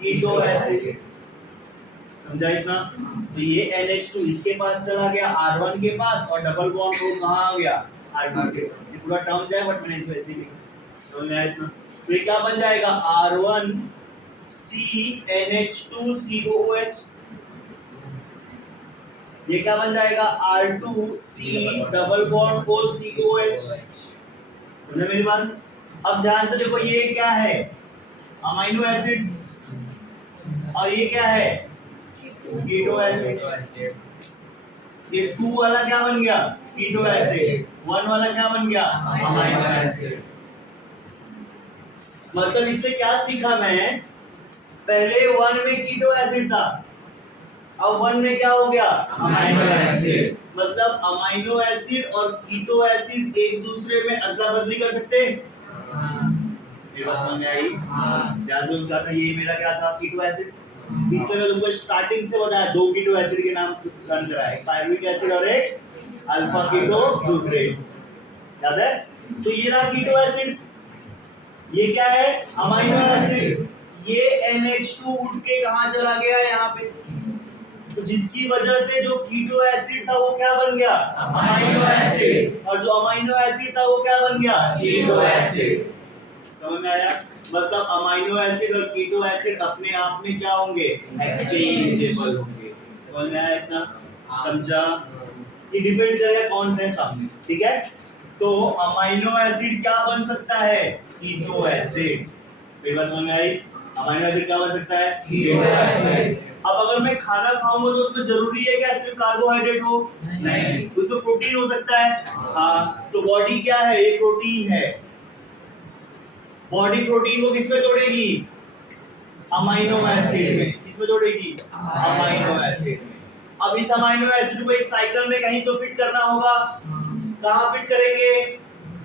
keto acid. समझा इतना? तो ये NH2 इसके पास चला गया R1 के पास और डबल बॉन्ड O कहाँ आ गया R2 के पास। ये पूरा टर्म जाए बट मैंने इसको ऐसे लिखा। समझ में आया इतना? तो ये क्या बन जाएगा R1 CNH2 COOH, ये क्या बन जाएगा R2 C double bond O COH। समझे मेरी बात? अब ध्यान से देखो ये क्या है अमीनो एसिड और ये क्या है कीटो एसिड। ये 2 वाला क्या बन गया कीटो एसिड, 1 वाला क्या बन गया अमीनो एसिड। मतलब इससे क्या सीखा मैं, पहले 1 में कीटो एसिड था, अब 1 में क्या हो गया अमीनो एसिड। मतलब अमीनो एसिड और कीटो एसिड एक दूसरे में अदला बदली कर सकते हैं। मेरी बात समझ में आई? जैसे उनका था ये मेरा क्या था कीटो एसिड, इसलिए मैं तुमको स्टार्टिंग से बताया 2 कीटो एसिड के नाम लर्न कराया, एक पायरुविक एसिड और एक अल्फा कीटो ग्लूट्रेट, याद है? तो ये रहा कीटो एसिड, ये क्या है अमीनो एसिड। ये NH2 उठ के कहां चला गया यहाँ पे, तो जिसकी वजह से जो कीटो एसिड था वो क्या बन गया अमीनो एसिड, और जो अमीनो एसिड था वो क्या बन गया कीटो एसिड। समझ में आया? मतलब अमीनो एसिड और कीटो एसिड अपने आप में क्या होंगे एक्सचेंजेबल होंगे। समझ में आया इतना? समझा? ये डिपेंड करेगा कौन सा है सामने, ठीक है? तो अमीनो एसिड क्या बन सकता है कीटो एसिड। मेरी बात समझ में आई? अमीनो एसिड क्या बन सकता है कीटो एसिड। अब अगर मैं खाना खाऊंगा तो उसमें जरूरी है क्या सिर्फ कार्बोहाइड्रेट हो? नहीं, उसमें प्रोटीन हो सकता है। हाँ, तो बॉडी क्या है ये प्रोटीन है, बॉडी प्रोटीन को किसमें जोड़ेगी अमीनो एसिड में, किसमें जोड़ेगी अमीनो एसिड में। अब इस अमीनो एसिड को इस साइकिल में कहीं तो फिट करना होगा, कहाँ फिट करेंगे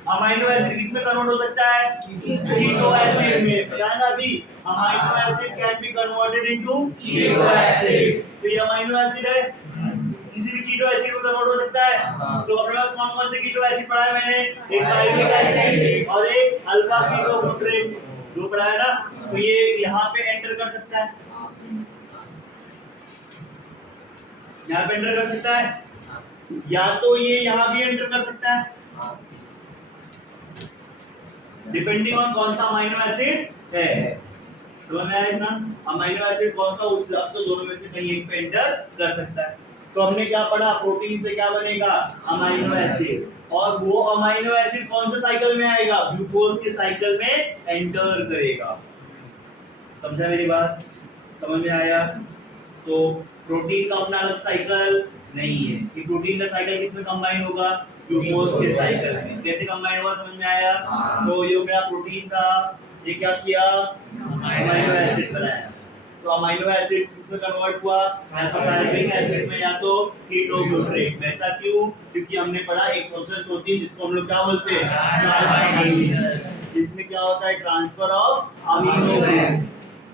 अमीनो एसिड किसमें कन्वर्ट हो सकता है कीटो एसिड में। क्या है ना अभी amino acid can be converted into keto acid, तो ये अमीनो एसिड है किसी भी कीटो एसिड में कन्वर्ट हो सकता है। तो अपने पास कौन कौन से कीटो एसिड पढ़ा है मैंने, एक पायरुविक एसिड और एक अल्फा कीटो ग्लूट्रेट, दो पढ़ा है ना। तो ये यहाँ पे एंटर कर सकता है, यहाँ पे एंटर कर सकता है, या तो ये यहाँ भी एंटर कर सकता है डिपेंडिंग ऑन कौन सा अमीनो एसिड है। समझ में आया इतना? अमीनो एसिड कौन सा उस हिसाब से दोनों में से कहीं एक पे एंटर कर सकता है। तो हमने क्या पढ़ा, प्रोटीन से क्या बनेगा अमीनो एसिड, और वो अमीनो एसिड कौन से साइकिल में आएगा ग्लूकोज के साइकिल में एंटर करेगा। समझा मेरी बात? समझ में आया? तो प्रोटीन का अपना अलग साइकिल नहीं है, कि प्रोटीन का साइकिल किसमें कंबाइन होगा ग्लूकोज के साइकिल में। कैसे कंबाइन होगा समझ में आया? तो ये मेरा प्रोटीन था, ये क्या किया अमीनो एसिड बनाया, तो अमीनो एसिड किसमें कन्वर्ट हुआ या तो पायरुविक एसिड में या तो कीटो ग्लूट्रेट में। ऐसा क्यों? क्योंकि हमने पढ़ा एक प्रोसेस होती है जिसको हम लोग क्या बोलते हैं, जिसमें क्या होता है transfer of amino group,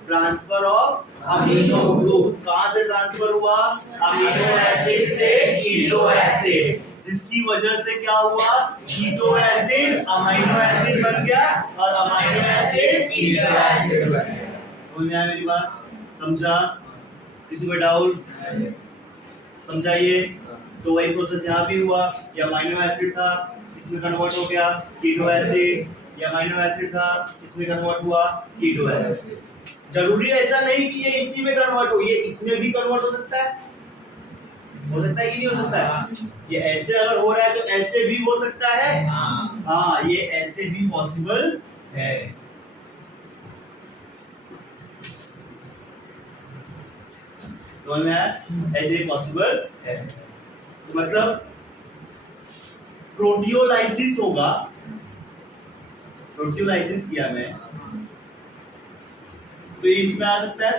transfer of amino group. कहां से ट्रांसफर हुआ अमीनो एसिड से कीटो एसिड, जिसकी वजह से क्या हुआ कीटो एसिड अमीनो एसिड बन गया और अमीनो एसिड कीटो एसिड बन गया। समझ में आया मेरी बात? समझा? किसी को डाउट? समझाइए। तो वही प्रोसेस यहाँ भी हुआ, ये अमीनो एसिड था, इसमें कन्वर्ट हो गया कीटो एसिड, ये अमीनो एसिड था, इसमें कन्वर्ट हुआ कीटो एसिड। जरूरी ऐसा नहीं कि ये इसी में कन्वर्ट हो, ये इसमें भी कन्वर्ट हो सकता है, हो सकता है कि नहीं हो सकता है? ये ऐसे अगर हो रहा है तो ऐसे भी हो सकता है। हाँ, ये ऐसे भी पॉसिबल है। समझ में आया? ऐसे भी पॉसिबल है। तो मतलब प्रोटियोलाइसिस होगा, प्रोटियोलाइसिस किया मैं तो ये इसमें आ सकता है,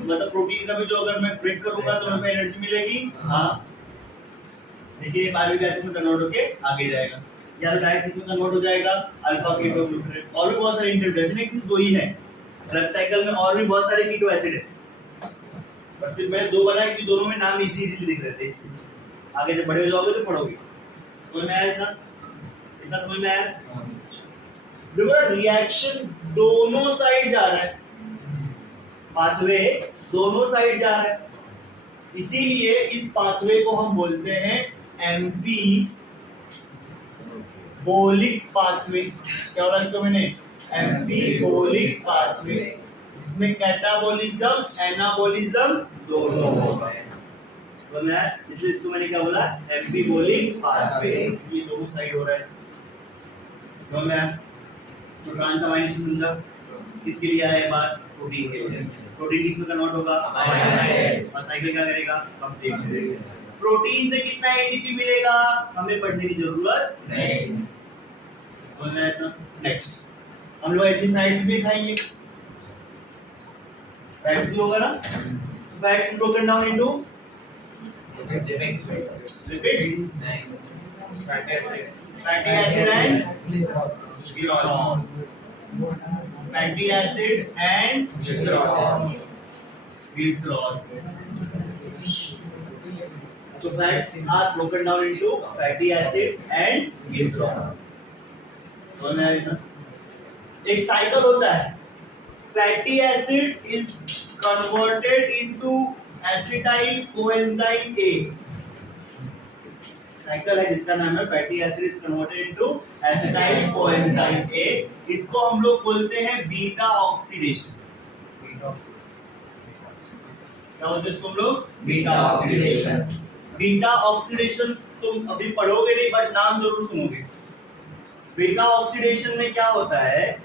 मतलब प्रोटीन का भी जो अगर मैं ब्रेक करूंगा तो मेरे को एनर्जी मिलेगी। हाँ, लेकिन ये पायरुविक एसिड में कन्वर्ट होके आगे जाएगा, या तो डायरेक्ट इसमें कन्वर्ट हो जाएगा अल्फा कीटो ग्लूटारेट। और भी बहुत सारे इंटरप्रेशन है कि दो ही है ड्रग साइकिल में, और भी बहुत सारे कीटो एसिड है, पर सिर्फ मैंने दो बनाए क्योंकि दोनों में नाम इजीली दिख रहे थे, इसलिए आगे जब बड़े हो जाओगे तो पढ़ोगे। समझ में आया? इतना समझ में आया? देखो रिएक्शन दोनों साइड जा रहा है, पाथवे दोनों साइड जा रहा है, इसीलिए इस पाथवे को हम बोलते हैं एम्फीबोलिक पाथवे। क्या बोला इसको मैंने? एम्फीबोलिक पाथवे, जिसमें कैटाबोलिज्म एनाबोलिज्म दोनों होगा। तो मैं इसलिए इसको मैंने क्या बोला? एम्फीबोलिक पाथवे, ये दोनों साइड हो रहा है। तो मैं तो ट्रांसअमाइनेशन समझा किसके लिए आया है बात? प्रोटीन के लिए। प्रोटीन किसमें कन्वर्ट होगा? और साइकिल क्या करेगा? कंप्लीट करेगा। प्रोटीन से कितना एटीपी मिलेगा हमें पढ़ने की जरूरत नहीं। समझ में आया इतना? नेक्स्ट हम लोग ऐसी फैट्स भी खाएंगे, फैट्स भी होगा ना। Fats broken down into lipids, fatty acid and glycerol, fatty acid and glycerol. So fats are broken down into fatty acid and glycerol. समझ में आया? एक साइकिल होता है, fatty acid is converted into acetyl coenzyme A। Cycle है जिसका नाम है fatty acid is converted into acetyl coenzyme ए। इसको हम लोग बोलते हैं बीटा ऑक्सीडेशन। क्या बोलते हैं इसको हम लोग? Beta oxidation. बीटा ऑक्सीडेशन तुम अभी पढ़ोगे नहीं बट नाम जरूर सुनोगे। बीटा ऑक्सीडेशन में क्या होता है?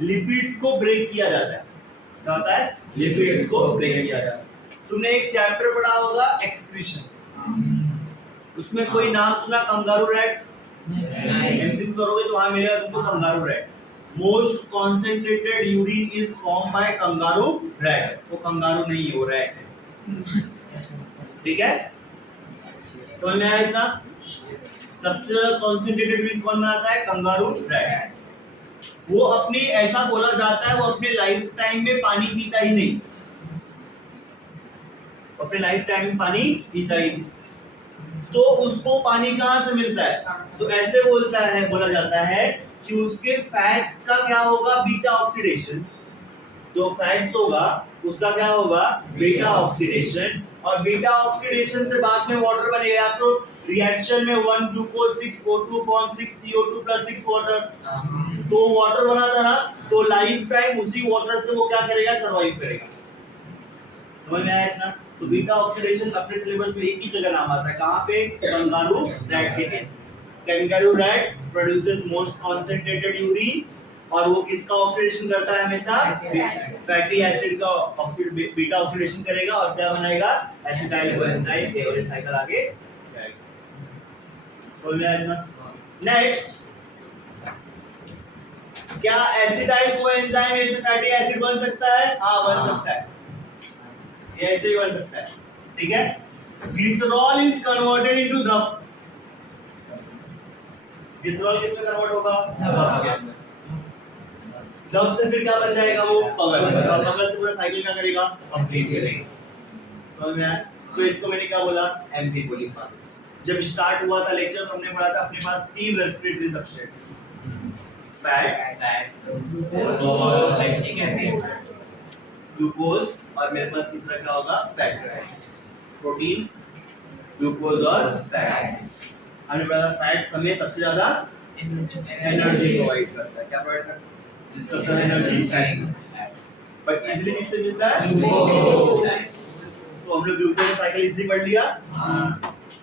लिपिड्स को ब्रेक किया जाता है। क्या होता है? लिपिड्स को ब्रेक किया जाता है। तुमने एक चैप्टर पढ़ा होगा एक्सक्रीशन, उसमें कोई नाम सुना कंगारू रैट? एमसीक्यू करोगे तो वहां मिलेगा तुमको kangaroo rat. Most concentrated urine is form by kangaroo rat. वो कंगारू नहीं है, वो रैट है। ठीक है, समझ में आया इतना? सबसे ज्यादा कॉन्सेंट्रेटेड यूरिन कौन बनाता है? Kangaroo rat. वो अपनी ऐसा बोला जाता है वो अपने लाइफ टाइम में पानी पीता ही नहीं, अपने लाइफ टाइम में पानी पीता ही नहीं। तो उसको पानी कहाँ से मिलता है? तो ऐसे बोला जाता है कि उसके फैट का क्या होगा? Beta oxidation. जो फैट्स होगा उसका क्या होगा? Beta oxidation. और बीटा ऑक्सीडेशन से बाद में वाटर बनेगा, तो रिएक्शन में 1 glucose 6 O2 form 6 CO2 + 6 water, तो वाटर बना था ना, तो लाइफ टाइम उसी वाटर से वो क्या करेगा? सर्वाइव करेगा। समझ में आया इतना? तो बीटा ऑक्सीडेशन अपने सिलेबस में एक ही जगह नाम आता है, कहां पे? कंगारू रैट के केस में। Kangaroo rat produces most concentrated urine, और वो किसका ऑक्सीडेशन करता है? हमेशा फैटी एसिड का बीटा ऑक्सीडेशन करेगा और क्या बनाएगा? एसिटाइल कोएंजाइम ए, और ये साइकिल आगे जाएगा। समझ में आया इतना? नेक्स्ट, क्या एसिटाइल कोएंजाइम ए से फैटी एसिड बन सकता है? हाँ, बन सकता है, ऐसे ही बन सकता है। ठीक है, glycerol is converted into the, glycerol किसमें कन्वर्ट होगा? दब से फिर क्या बन जाएगा? वो पगल। पगल से पूरा साइकिल क्या करेगा? कंप्लीट करेगा। समझ में आया? तो इसको मैंने क्या बोला? एम्फीबोलिक पाथवे। जब स्टार्ट हुआ था लेक्चर तो हमने पढ़ा था अपने पास 3 रेस्पिरेटरी सबस्ट्रेट, फैट, ग्लूकोज, और मेरे पास तीसरा क्या होगा? फैट। प्रोटीन, ग्लूकोज और फैट्स। हमने पढ़ा फैट्स हमें सबसे ज्यादा एनर्जी प्रोवाइड करता है। क्या प्रोवाइड करता है? सबसे ज्यादा एनर्जी फैट्स। बट इजीली किससे मिलता है? तो हम लोग ग्लूकोज साइकिल इजीली पढ़ लिया।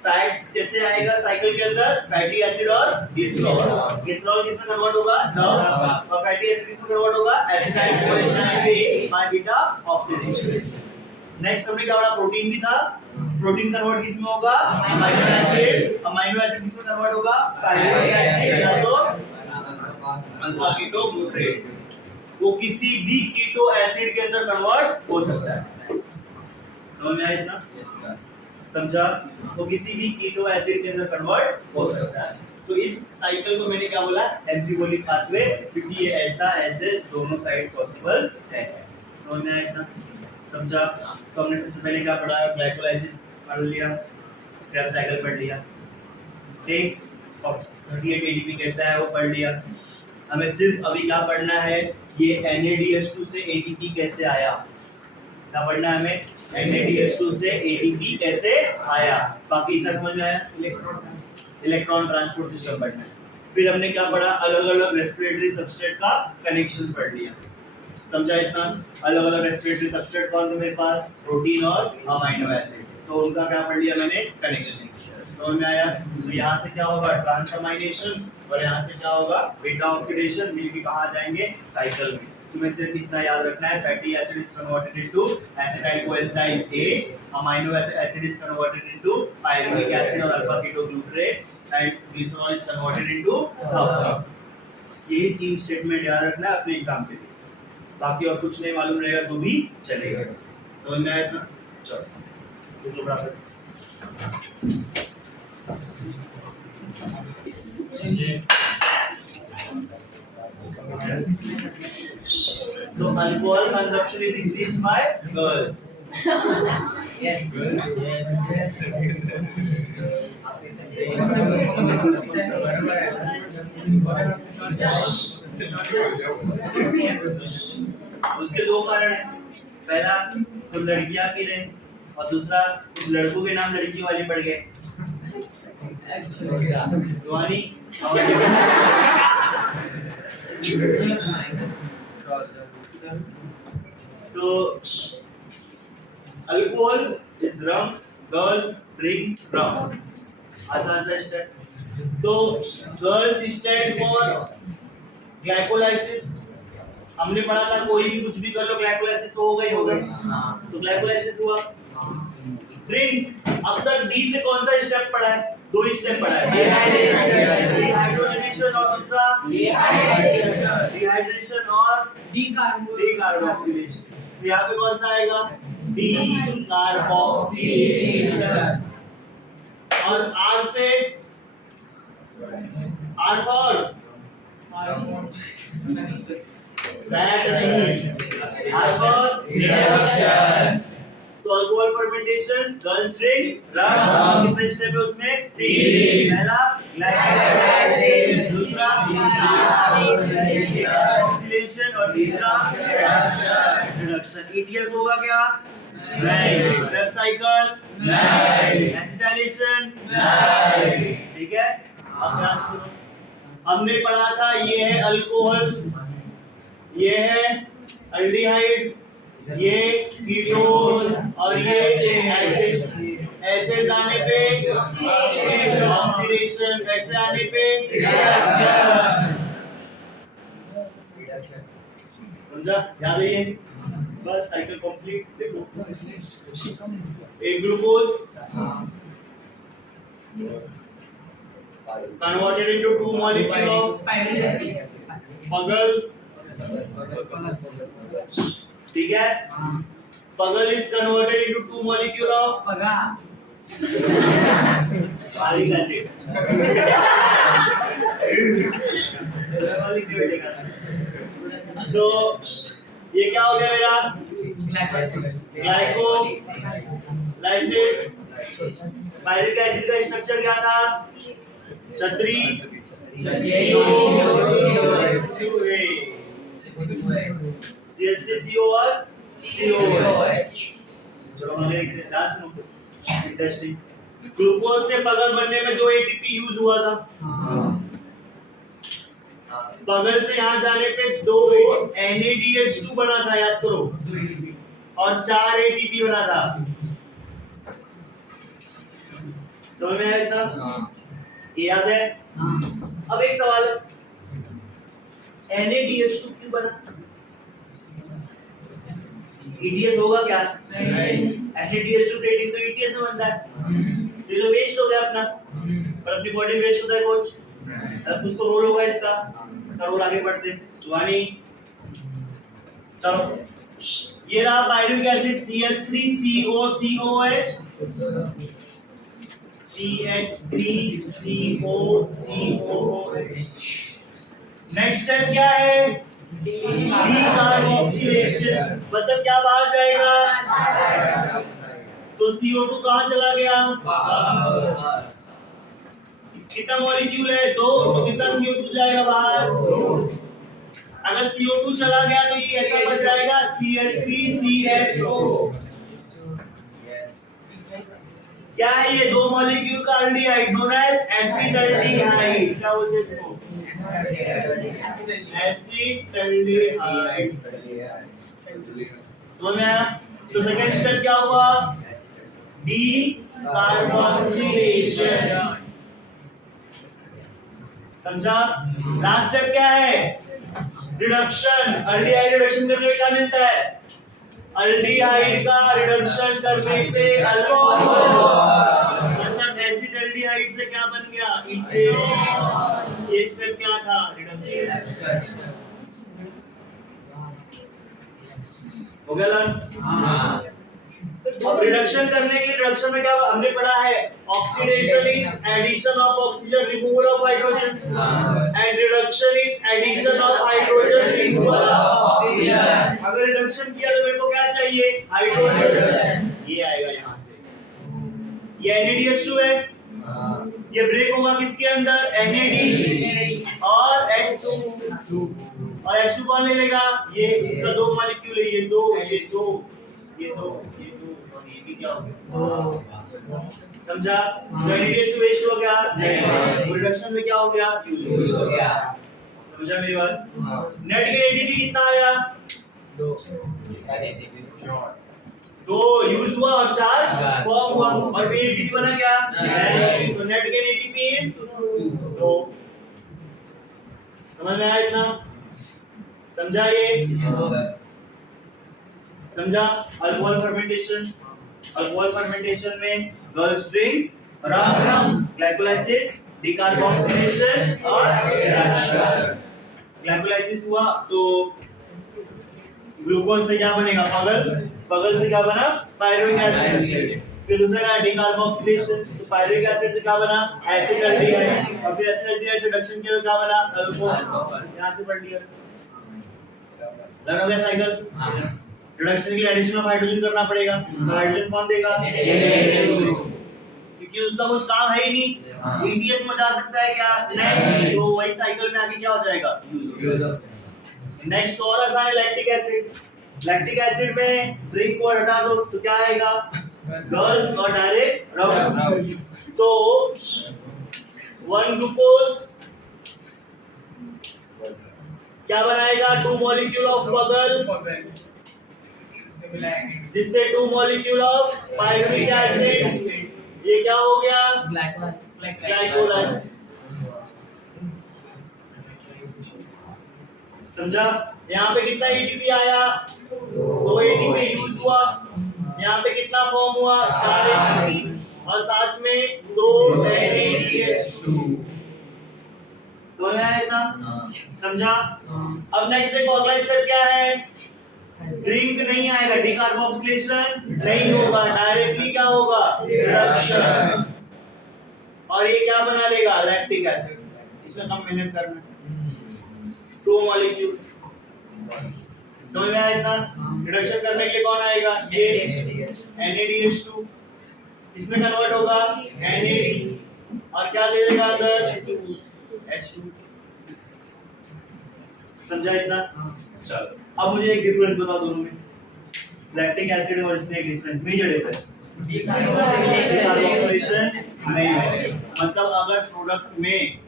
फैट्स कैसे आएगा साइकिल के अंदर? फैटी एसिड और ग्लिसरॉल। ग्लिसरॉल किसमें कन्वर्ट होगा? द। और फैटी एसिड किसमें कन्वर्ट होगा? एसिटाइल कोएंजाइम पे बाय बीटा ऑक्सीडेशन। नेक्स्ट हमने क्या पढ़ा? प्रोटीन भी था। प्रोटीन कन्वर्ट किसमें होगा? Amino acid. अमीनो एसिड किसमें कन्वर्ट होगा? पैराग्लिक एसिड या तो अल्फा कीटो ग्लूट्रेट। वो किसी भी कीटो एसिड के अंदर कन्वर्ट हो सकता है। समझ में आया इतना? समझा? तो किसी भी कीटो एसिड के अंदर कन्वर्ट हो सकता है। तो इस साइकिल को मैंने क्या बोला? एम्फिबोलिक पाथवे, क्योंकि ये ऐसा ऐसे दोनों साइड पॉसिबल है। समझ में आया इतना? समझा? तो हमने सबसे पहले क्या पढ़ा? ग्लाइकोलाइसिस पढ़ लिया, क्रेब्स साइकिल पढ़ लिया, ठीक? और 38 एटीपी कैसा है वो पढ़ लिया। हमें सिर्फ अभी क्या पढ़ना है? ये NADH2 से ATP कैसे आया। क्या पढ़ना है हमें? NADH2 से ATP कैसे आया। बाकी इतना समझ में आया? इलेक्ट्रॉन ट्रांसपोर्ट सिस्टम पढ़ना है। फिर हमने क्या पढ़ा? अलग अलग रेस्पिरेटरी सबस्ट्रेट का कनेक्शन पढ़ लिया। समझा इतना? अलग अलग रेस्पिरेटरी सबस्ट्रेट कौन थे मेरे पास? प्रोटीन और अमीनो एसिड। तो उनका क्या पढ़ लिया मैंने? कनेक्शन। समझ में आया? तो यहाँ से क्या होगा? ट्रांसअमाइनेशन, और यहाँ से क्या होगा? बीटा ऑक्सीडेशन, मिलके कहाँ जाएंगे? साइकिल में। तुम्हें सिर्फ इतना याद रखना है, fatty acid is converted into acetyl coenzyme A, amino acid is converted into pyruvic acid और alpha keto glutarate, and glycerol is converted into the. ये तीन स्टेटमेंट याद रखना है अपने एग्जाम के लिए। बाकी और कुछ नहीं मालूम रहेगा तो भी चलेगा। समझ में आया इतना? चलो तो बराबर। तो alcohol consumption is increased by girls. उसके दो कारण हैं। पहला, कुछ लड़कियां पी रहे हैं, और दूसरा, कुछ लड़कों के नाम लड़की वाले पड़ गए। सुहानी तो alcohol is rum, girls drink rum. आसान सा स्टेप। तो गर्ल्स स्टैंड फॉर ग्लाइकोलाइसिस। हमने पढ़ा था कोई भी कुछ भी कर लो ग्लाइकोलाइसिस तो होगा ही होगा। तो ग्लाइकोलाइसिस हुआ। ड्रिंक, अब तक डी से कौन सा स्टेप पढ़ा है? दो ही स्टेप पढ़ा है, डिहाइड्रेशन और दूसरा डिहाइड्रेशन और डीकार्बोक्सिलेशन। तो यहाँ पे कौन सा आएगा? डीकार्बोक्सिलेशन। और आर से, आर फॉर दैट नहीं, आर फॉर रिडक्शन। तो अल्कोहल फर्मेंटेशन, गर्ल्स ड्रिंक रम। कितने स्टेप है उसमें? 3। पहला ग्लाइकोलाइसिस, दूसरा डीकार्बोक्सिलेशन और तीसरा रिडक्शन। ETS होगा क्या? नहीं। क्रेब्स साइकिल नहीं। एसिटाइलेशन नहीं। ठीक है? अब ध्यान से सुनो। हमने पढ़ा था ये है अल्कोहल, ये है एल्डिहाइड, ये कीटोन और ये एसिड। ऐसे जाने पे ऑक्सीडेशन, ऐसे आने पे रिडक्शन। समझा? याद है ये? बस साइकिल कंप्लीट। देखो, एक glucose converted into 2 molecule of पगल। ठीक है? पगल is converted into 2 molecule of pyruvic acid. तो ये क्या हो गया मेरा? ग्लाइकोलाइसिस। पायरिक एसिड का स्ट्रक्चर क्या था? छतरी CH3CO और COH। चलो हम ध्यान सुनो। इंटरेस्टिंग। ग्लूकोज से पगल बनने में 2 एटीपी यूज हुआ था। पगल से यहाँ जाने पे 2 NADH2 बना था, याद करो, और 4 ATP बना था। समझ में आया इतना? ये याद है? अब एक सवाल है, NADH2 क्यों बना? ETS होगा क्या? NADH2 से 18 तो ETS में बनता है। ये तो वेस्ट हो गया अपना, पर अपनी बॉडी में वेस्ट होता है कुछ, कुछ तो रोल होगा इसका रोल आगे बढ़ते। सुहानी, चलो ये रहा pyruvic acid CH3COCOH, CH3COCOH। Next step क्या है? डीकार्बोक्सिलेशन। मतलब क्या बाहर जाएगा? तो CO2 कहाँ चला गया? कितना मॉलिक्यूल है? 2, तो कितना CO2 जाएगा बाहर? अगर CO2 चला गया तो ये ऐसा बच जाएगा CH3CHO। क्या है ये? 2 मॉलिक्यूल का एल्डिहाइड नोन एज एसिटाल्डिहाइड। क्या बोलते हैं इसको? एसिटाल्डिहाइड। समझ में आया? तो सेकंड स्टेप क्या हुआ? डीकार्बोक्सिलेशन। समझा? लास्ट स्टेप क्या है? रिडक्शन। एल्डिहाइड रिडक्शन करने पे क्या मिलता है? एल्डिहाइड का रिडक्शन करने पे अल्कोहल। मतलब एसिटाल्डिहाइड से क्या बन गया? इथेन। ये स्टेप क्या था? रिडक्शन। हो गया ना? अब रिडक्शन करने के लिए रिडक्शन में क्या हमने पढ़ा है? Oxidation is addition of oxygen, removal of hydrogen, and reduction is addition of hydrogen, removal of oxygen. अगर रिडक्शन किया तो मेरे को क्या चाहिए? हाइड्रोजन। ये आएगा यहाँ से। ये NADH2 है, ये ब्रेक होगा किसके अंदर? NAD और H2। और H2 कौन ले लेगा? ये इसका 2 मॉलिक्यूल है, ये 2 ये 2 ये 2 ये 2 और ये भी क्या हो गया? समझा? तो NADH2 वेस्ट हो गया? नहीं। रिडक्शन में क्या हो गया? यूज हो गया। समझा मेरी बात? नेट के ATP कितना आया? 2 यूज हुआ और 4 फॉर्म हुआ, और ATP बना क्या? नहीं। तो नेट के ATP इज 2। समझ में आया इतना? समझा ये? समझा? Alcohol fermentation. अल्कोहल फर्मेंटेशन में गर्ल्स ड्रिंक रम, ग्लाइकोलाइसिस, डीकार्बोक्सिलेशन और रिडक्शन। ग्लाइकोलाइसिस हुआ तो ग्लूकोज से क्या बनेगा? पगल। पगल से क्या बना? Pyruvic acid. फिर दूसरा का डीकार्बोक्सिलेशन, तो पायरुविक एसिड से क्या बना? एसिटाल्डिहाइड। और फिर एसिटाल्डिहाइड रिडक्शन किया तो क्या बना? अल्कोहल। यहां से पढ़ लिया। लर्न हो गया साइकिल? रिडक्शन के लिए एडिशन ऑफ हाइड्रोजन करना पड़ेगा, तो हाइड्रोजन कौन देगा? क्योंकि उसका कुछ काम है ही नहीं। ETS में जा सकता है क्या? नहीं। तो वही साइकिल में आगे क्या हो जाएगा? नेक्स्ट और आसान है लैक्टिक एसिड। लैक्टिक एसिड में ड्रिंक को हटा दो तो क्या आएगा? गर्ल्स और डायरेक्ट रम। तो 1 ग्लूकोज क्या बनाएगा? 2 मॉलिक्यूल ऑफ पगल, जिससे 2 मॉलिक्यूल ऑफ पायरुविक एसिड। ये क्या हो गया? ग्लाइकोलाइसिस। समझा? यहाँ पे कितना ATP आया? 2 ATP यूज हुआ। यहाँ पे कितना फॉर्म हुआ? 4 ATP और साथ में 2 NADH2। समझ में आया इतना? समझा? अब नेक्स्ट देखो, अगला स्टेप क्या है? ड्रिंक नहीं आएगा, डीकार्बोक्सिलेशन नहीं होगा, डायरेक्टली क्या होगा? रिडक्शन। और ये क्या बना लेगा? Lactic acid. इसमें कम मेहनत करना, 2 मॉलिक्यूल। समझ में आया इतना? रिडक्शन करने के लिए कौन आएगा? ये NADH2। इसमें कन्वर्ट होगा NAD और क्या दे देगा अंदर? H2। समझा इतना? चलो अब मुझे एक डिफरेंस बताओ दोनों में, लैक्टिक एसिड और इसमें एक डिफरेंस, मेजर डिफरेंस। कार्बोक्सिलेशन नहीं है। मतलब अगर प्रोडक्ट में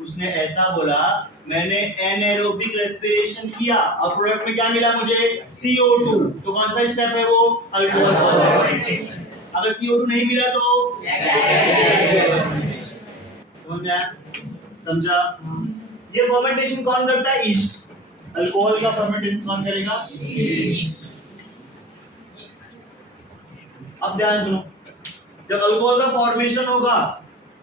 उसने ऐसा बोला मैंने एनाएरोबिक रेस्पिरेशन किया और प्रोडक्ट में क्या मिला मुझे CO2, तो कौन सा स्टेप है वो? Alcohol formation. अगर CO2 नहीं मिला तो समझ में आया? समझा? ये फर्मेंटेशन कौन करता है? ईस्ट। अल्कोहल का फर्मेंटेशन कौन करेगा? अब ध्यान सुनो, जब अल्कोहल का फॉर्मेशन होगा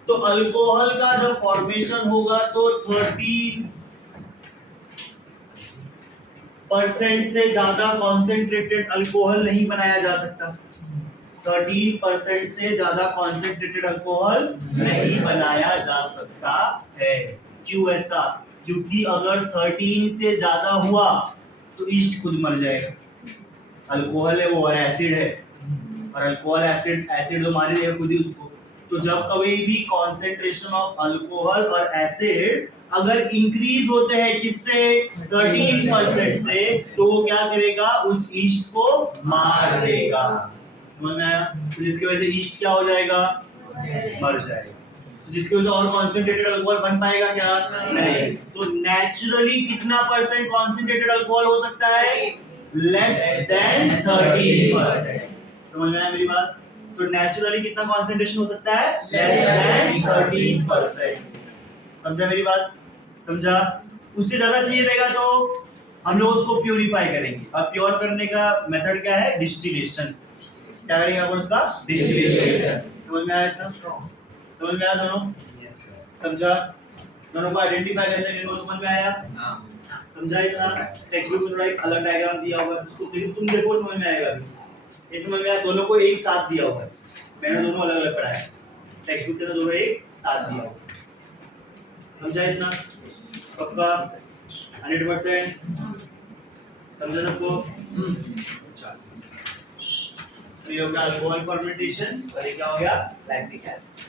तो अल्कोहल का जब फॉर्मेशन होगा तो 13% से ज्यादा कॉन्सेंट्रेटेड अल्कोहल नहीं बनाया जा सकता। 13% से ज्यादा कॉन्सेंट्रेटेड अल्कोहल नहीं बनाया जा सकता है। क्यों ऐसा? क्योंकि अगर 13 से ज्यादा हुआ तो ईस्ट खुद मर जाएगा। अल्कोहल है वो और एसिड है, और अल्कोहल एसिड तो मार देगा खुद ही उसको। तो जब कभी भी कॉन्सेंट्रेशन ऑफ अल्कोहल और एसिड अगर इंक्रीज होते हैं किससे? 13% से, तो वो क्या करेगा? उस ईस्ट को मार देगा। समझ में आया? तो जिसकी वजह से ईस्ट क्या हो जाएगा? मर जाएगा। तो जिसकी वजह से और कॉन्सेंट्रेटेड अल्कोहल बन पाएगा क्या? नहीं। तो नेचुरली कितना परसेंट कॉन्सेंट्रेटेड अल्कोहल हो सकता है? Less than 13%। समझ में आया मेरी बात? तो नेचुरली कितना कंसंट्रेशन हो सकता है? Less than 13%। समझा मेरी बात? समझा? उससे ज्यादा चाहिए रहेगा तो हम लोग उसको प्यूरिफाई करेंगे। अब प्योर करने का मेथड क्या है? डिस्टिलेशन। क्या करेंगे अपन उसका? डिस्टिलेशन। समझ में आया इतना? समझ में आया दोनों? समझा? दोनों को आइडेंटिफाई कैसे करेंगे समझ में आया? समझा इतना? टेक्स्ट बुक में थोड़ा एक अलग डायग्राम दिया हुआ है, उसको तुम देखो समझ में आएगा अभी। ये समझ में आया? दोनों को एक साथ दिया हुआ है, मैंने दोनों अलग अलग पढ़ाया, टेक्स्ट बुक में दोनों एक साथ दिया हुआ। समझा इतना? पक्का? 100%? समझा सबको? तो ये हो गया अल्कोहल फर्मेंटेशन और ये क्या हो गया? Lactic acid.